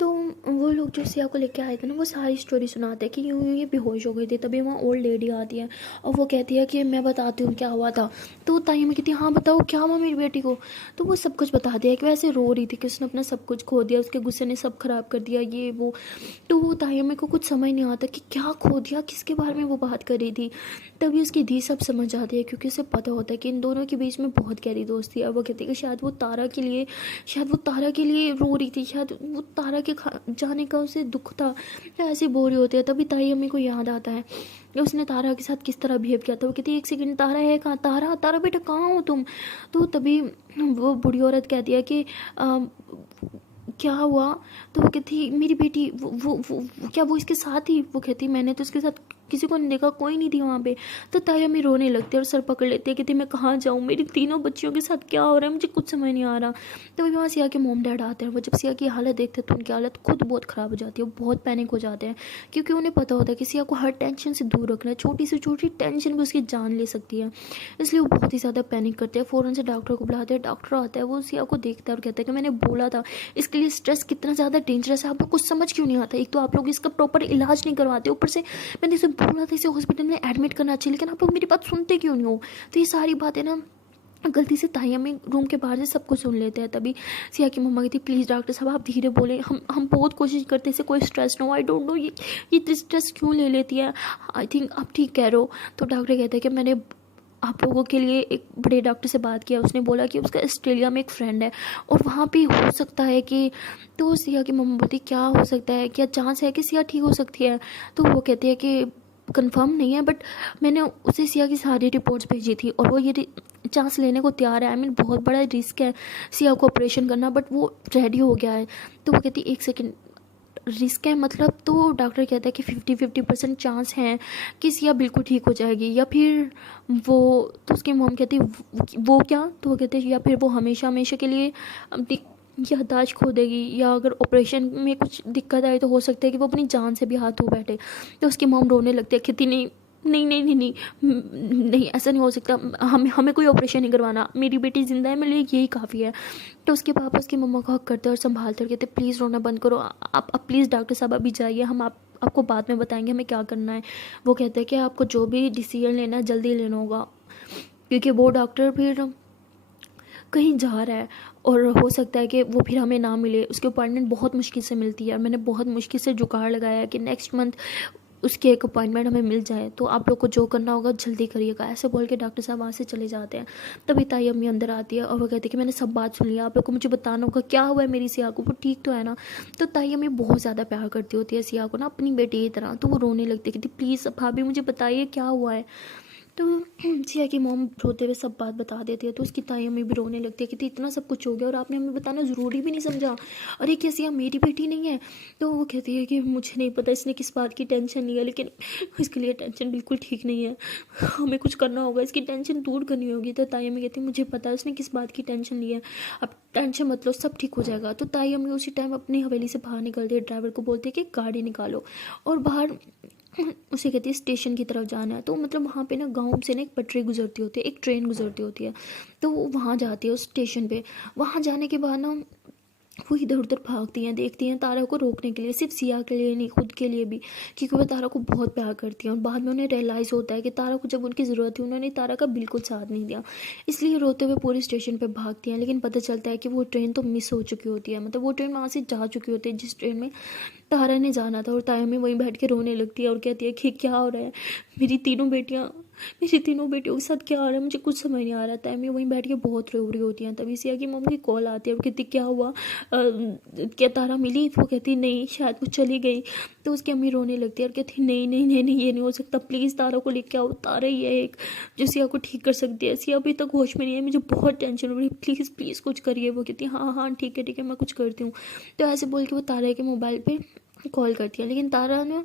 तो वो लोग जो सिया को लेके आए थे ना, वो सारी स्टोरी सुनाते हैं कि यूँ यूँ ये बेहोश हो गई थी। तभी वहाँ ओल्ड लेडी आती है, और वो कहती है कि मैं बताती हूँ क्या हुआ था। तो ताई में कहती है हाँ बताओ क्या हुआ मेरी बेटी को। तो वो सब कुछ बताती है कि वैसे रो रही थी कि उसने अपना सब कुछ खो दिया, उसके गुस्से ने सब खराब कर दिया ये वो। तो वो ताई में को कुछ समझ नहीं आता कि क्या खो दिया, किसके बारे में वो बात कर रही थी। तभी उसकी दी सब समझ जाती है, क्योंकि उसे पता होता है कि इन दोनों के बीच में बहुत गहरी दोस्ती है। और वो कहती है कि शायद वो तारा के लिए रो रही थी, शायद वो तारा के जाने का उसे दुख था, ऐसे बोल रही होती है। तभी ताई अम्मी को याद आता है कि उसने तारा के साथ किस तरह बिहेव किया था। वो कहती है एक सेकंड तारा है कहाँ, तारा तारा बेटा कहाँ हो तुम। तो तभी वो बूढ़ी औरत कहती है कि क्या हुआ। तो वो कहती मेरी बेटी वो क्या वो इसके साथ ही। वो कहती मैंने तो इसके साथ किसी को नहीं देखा, कोई नहीं थी वहाँ पे। तो ताई अम्मी रोने लगती है और सर पकड़ लेती है, कहती मैं कहाँ जाऊँ, मेरी तीनों बच्चियों के साथ क्या हो रहा है, मुझे कुछ समझ नहीं आ रहा। तो वहाँ सिया के मोम डैड आते हैं। वो जब सिया की हालत देखते हैं तो उनकी हालत खुद बहुत ख़राब हो जाती है, वो बहुत पैनिक हो जाते हैं, क्योंकि उन्हें पता होता है कि सिया को हर टेंशन से दूर रखना है, छोटी से छोटी टेंशन भी उसकी जान ले सकती है। इसलिए वो बहुत ही ज़्यादा पैनिक करते हैं। फ़ौरन से डॉक्टर को बुलाते हैं। डॉक्टर आता है, वो सिया को देखता है और कहता है कि मैंने बोला था इसके लिए स्ट्रेस कितना ज़्यादा डेंजरस है, आपको कुछ समझ क्यों नहीं आता। एक तो आप लोग इसका प्रॉपर इलाज नहीं करवाते, ऊपर से मैंने इसे बोला था इसे हॉस्पिटल में एडमिट करना चाहिए, लेकिन आप लोग मेरी बात सुनते क्यों नहीं हो। तो ये सारी बातें ना गलती से ताई अम्मी रूम के बाहर से सब कुछ सुन लेते हैं। तभी सिया की मम्मा कहती प्लीज़ डॉक्टर साहब आप धीरे बोलें, हम बहुत कोशिश करते हैं इसे कोई स्ट्रेस ना हो। आई डोंट नो ये स्ट्रेस क्यों ले लेती है, आई थिंक आप ठीक कह रहे हो। तो डॉक्टर कहते हैं कि मैंने आप लोगों के लिए एक बड़े डॉक्टर से बात किया, उसने बोला कि उसका ऑस्ट्रेलिया में एक फ्रेंड है और वहाँ पे हो सकता है कि। तो सिया की मम्मा बोलती क्या हो सकता है, क्या चांस है कि सिया ठीक हो सकती है। तो वो कहती है कि कंफर्म नहीं है, बट मैंने उसे सिया की सारी रिपोर्ट्स भेजी थी और वो ये चांस लेने को तैयार है। आई मीन बहुत बड़ा रिस्क है सिया को ऑपरेशन करना, बट वो रेडी हो गया है। तो वो कहती एक सेकेंड रिस्क है मतलब। तो डॉक्टर कहता है कि 50-50% चांस है कि सिया बिल्कुल ठीक हो जाएगी, या फिर वो। तो उसकी मॉम कहती वो क्या। तो वो कहते हैं या फिर वो हमेशा हमेशा के लिए अपनी याददाश्त खो देगी, या अगर ऑपरेशन में कुछ दिक्कत आए तो हो सकता है कि वो अपनी जान से भी हाथ धो बैठे। तो उसकी मॉम रोने लगती है, कहती नहीं नहीं नहीं नहीं नहीं, नहीं ऐसा नहीं हो सकता, हमें हमें कोई ऑपरेशन नहीं करवाना, मेरी बेटी ज़िंदा है, मेरे लिए यही काफ़ी है। तो उसके पापा उसकी मम्मा को हक करते और संभालते और कहते प्लीज़ रोना बंद करो, आप प्लीज़ डॉक्टर साहब अभी जाइए, हम आपको बाद में बताएंगे हमें क्या करना है। वो कहते हैं कि आपको जो भी डिसीजन लेना है जल्दी लेना होगा, क्योंकि वो डॉक्टर फिर कहीं जा रहा है और हो सकता है कि वो फिर हमें ना मिले, उसकी अपॉइंटमेंट बहुत मुश्किल से मिलती है और मैंने बहुत मुश्किल से जुगाड़ लगाया कि नेक्स्ट मंथ उसकी एक अपॉइंटमेंट हमें मिल जाए, तो आप लोग को जो करना होगा जल्दी करिएगा। ऐसे बोल के डॉक्टर साहब वहाँ से चले जाते हैं। तभी ताई अम्मी अंदर आती है और वो कहती है कि मैंने सब बात सुन लिया, आप लोग को मुझे बताना होगा क्या हुआ है मेरी सिया को, वो ठीक तो है ना। तो ताई अम्मी बहुत ज़्यादा प्यार करती होती है सिया को ना, अपनी बेटी की तरह। तो वो रोने लगती है, कहती प्लीज़ भाभी मुझे बताइए क्या हुआ है। तो सिया की मॉम रोते हुए सब बात बता देती है। तो उसकी ताई अम्मी भी रोने लगती है, कहती इतना सब कुछ हो गया और आपने हमें बताना ज़रूरी भी नहीं समझा, अरे क्या सिया मेरी बेटी नहीं है। तो वो कहती है कि मुझे नहीं पता इसने किस बात की टेंशन ली है, लेकिन इसके लिए टेंशन बिल्कुल ठीक नहीं है, हमें कुछ करना होगा, इसकी टेंशन दूर करनी होगी। तो ताई अम्मी कहती है मुझे पता है उसने किस बात की टेंशन ली है, अब टेंशन मत लो, सब ठीक हो जाएगा। तो ताई अम्मी उसी टाइम अपनी हवेली से बाहर निकलती है, ड्राइवर को बोलते है कि गाड़ी निकालो और बाहर उसे कहती है स्टेशन की तरफ जाना है। तो मतलब वहाँ पे ना गाँव से ना एक पटरी गुजरती होती है, एक ट्रेन गुजरती होती है। तो वो वहाँ जाती है उस स्टेशन पे। वहाँ जाने के बाद ना वो इधर उधर भागती हैं, देखती हैं तारा को रोकने के लिए, सिर्फ सिया के लिए नहीं खुद के लिए भी, क्योंकि वो तारा को बहुत प्यार करती हैं। और बाद में उन्हें रियलाइज़ होता है कि तारा को जब उनकी ज़रूरत थी उन्होंने तारा का बिल्कुल साथ नहीं दिया, इसलिए रोते हुए पूरे स्टेशन पे भागती हैं। लेकिन पता चलता है कि वो ट्रेन तो मिस हो चुकी होती है, मतलब वो ट्रेन वहाँ से जा चुकी होती है जिस ट्रेन में तारा ने जाना था। और तारा में वहीं बैठ के रोने लगती है और कहती है कि क्या हो रहा है, मेरी तीनों बेटियों के साथ क्या हो रहा है, मुझे कुछ समझ नहीं आ रहा था। मैं वहीं बैठ के बहुत रो रही होती हैं। तभी सिया की मम्मी की कॉल आती है और कहती क्या हुआ, क्या तारा मिली। वो कहती नहीं शायद वो चली गई। तो उसकी अम्मी रोने लगती है और कहती नहीं नहीं नहीं नहीं, ये नहीं हो सकता, प्लीज़ तारा को लेके आओ, तारा ही है एक जो सिया को ठीक कर सकती है, सिया अभी तक होश में नहीं है, मुझे बहुत टेंशन हो रही है, प्लीज़ प्लीज़ कुछ करिए। वो कहती है हाँ हाँ ठीक है मैं कुछ करती हूँ। तो ऐसे बोल के वो तारा के मोबाइल पे कॉल करती है। लेकिन तारा ना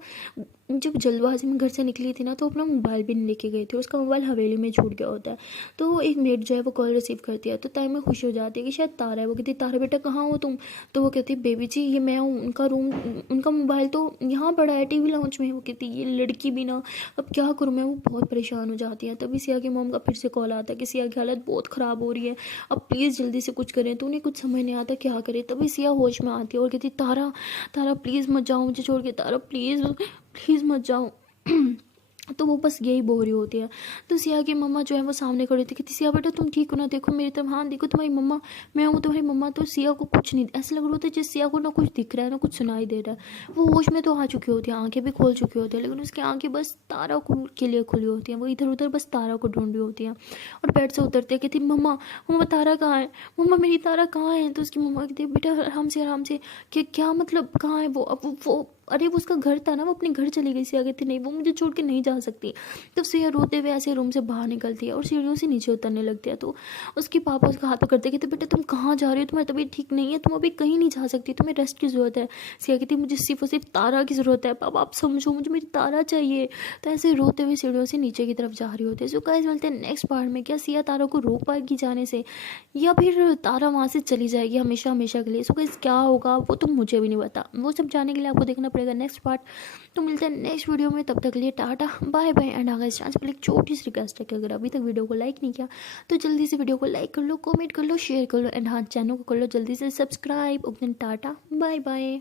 जब जल्दबाजी में घर से निकली थी ना, तो अपना मोबाइल भी नहीं लेके गई थी, उसका मोबाइल हवेली में छूट गया होता है। तो एक मेड जो है वो कॉल रिसीव करती है, तो ताई में खुश हो जाती है कि शायद तारा है। वो कहती तारा बेटा कहाँ हो तुम। तो वो कहती बेबी जी ये मैं हूँ, उनका रूम उनका मोबाइल तो यहाँ पड़ा है टीवी लाउंज में। वो कहती ये लड़की भी ना अब क्या करूँ मैं। वो बहुत परेशान हो जाती है। तभी सिया की मॉम का फिर से कॉल आता है कि सिया की हालत बहुत ख़राब हो रही है, अब प्लीज़ जल्दी से कुछ करें। तो उन्हें कुछ समझ नहीं आता क्या करे। तभी सिया होश में आती है और कहती तारा तारा प्लीज़ मत जाओ मुझे छोड़ के, तारा प्लीज़ प्लीज़ मत जाओ। तो वो बस यही बोल रही होती है। तो सिया की मम्मा जो है वो सामने खड़ी थी, कहती सिया बेटा तुम ठीक हो ना, देखो मेरी तरफ, हाँ देखो तुम्हारी मम्मा, मैं हूँ तुम्हारी मम्मा। तो सिया को कुछ नहीं, ऐसा लग रहा होता है जैसे सिया को ना कुछ दिख रहा है ना कुछ सुनाई दे रहा है। वो होश में तो आ चुकी होती है, आंखें भी खोल चुकी होती है, लेकिन उसकी आंखें बस तारा को के लिए खुली होती हैं। वो इधर उधर बस तारा को ढूंढ रही होती हैं। और बेड से उतरते हैं, कहती मम्मा मम्मा तारा कहाँ है, मम्मा मेरी तारा कहाँ है। तो उसकी मम्मा कहती है बेटा आराम से क्या मतलब कहाँ है वो। अब वो अरे वो उसका घर था ना, वो अपने घर चली गई। सिया कहती नहीं वो मुझे छोड़ के नहीं जा सकती। तो सिया रोते हुए ऐसे रूम से बाहर निकलती है और सीढ़ियों से नीचे उतरने लगती है। तो उसके पापा उसका हाथ पकड़ते कहते बेटा तुम कहाँ जा रहे हो, तुम्हारी तबीयत ठीक नहीं है, तुम अभी कहीं नहीं जा सकती, तुम्हें रेस्ट की ज़रूरत है। सिया कहती मुझे सिर्फ और सिर्फ तारा की ज़रूरत है, पापा आप समझो मुझे मेरी तारा चाहिए। तो ऐसे रोते हुए सीढ़ियों से नीचे की तरफ जा रही होती है। सो गाइस मिलते हैं नेक्स्ट पार्ट में, क्या सिया तारा को रोक पाएगी जाने से या फिर तारा वहाँ से चली जाएगी हमेशा हमेशा के लिए। सो गाइस क्या होगा वो तो मुझे भी नहीं पता, वो सब जानने के लिए आपको देखना पड़ेगा नेक्स्ट पार्ट। तो मिलते हैं नेक्स्ट वीडियो में, तब तक के लिए टाटा बाय बाय। एंड अगर इस चांस पर एक छोटी सी रिक्वेस्ट है कि अगर अभी तक वीडियो को लाइक नहीं किया तो जल्दी से वीडियो को लाइक कर लो, कमेंट कर लो, शेयर कर लो, एंड हाँ चैनल को कर लो जल्दी से subscribe. Okay tata bye bye.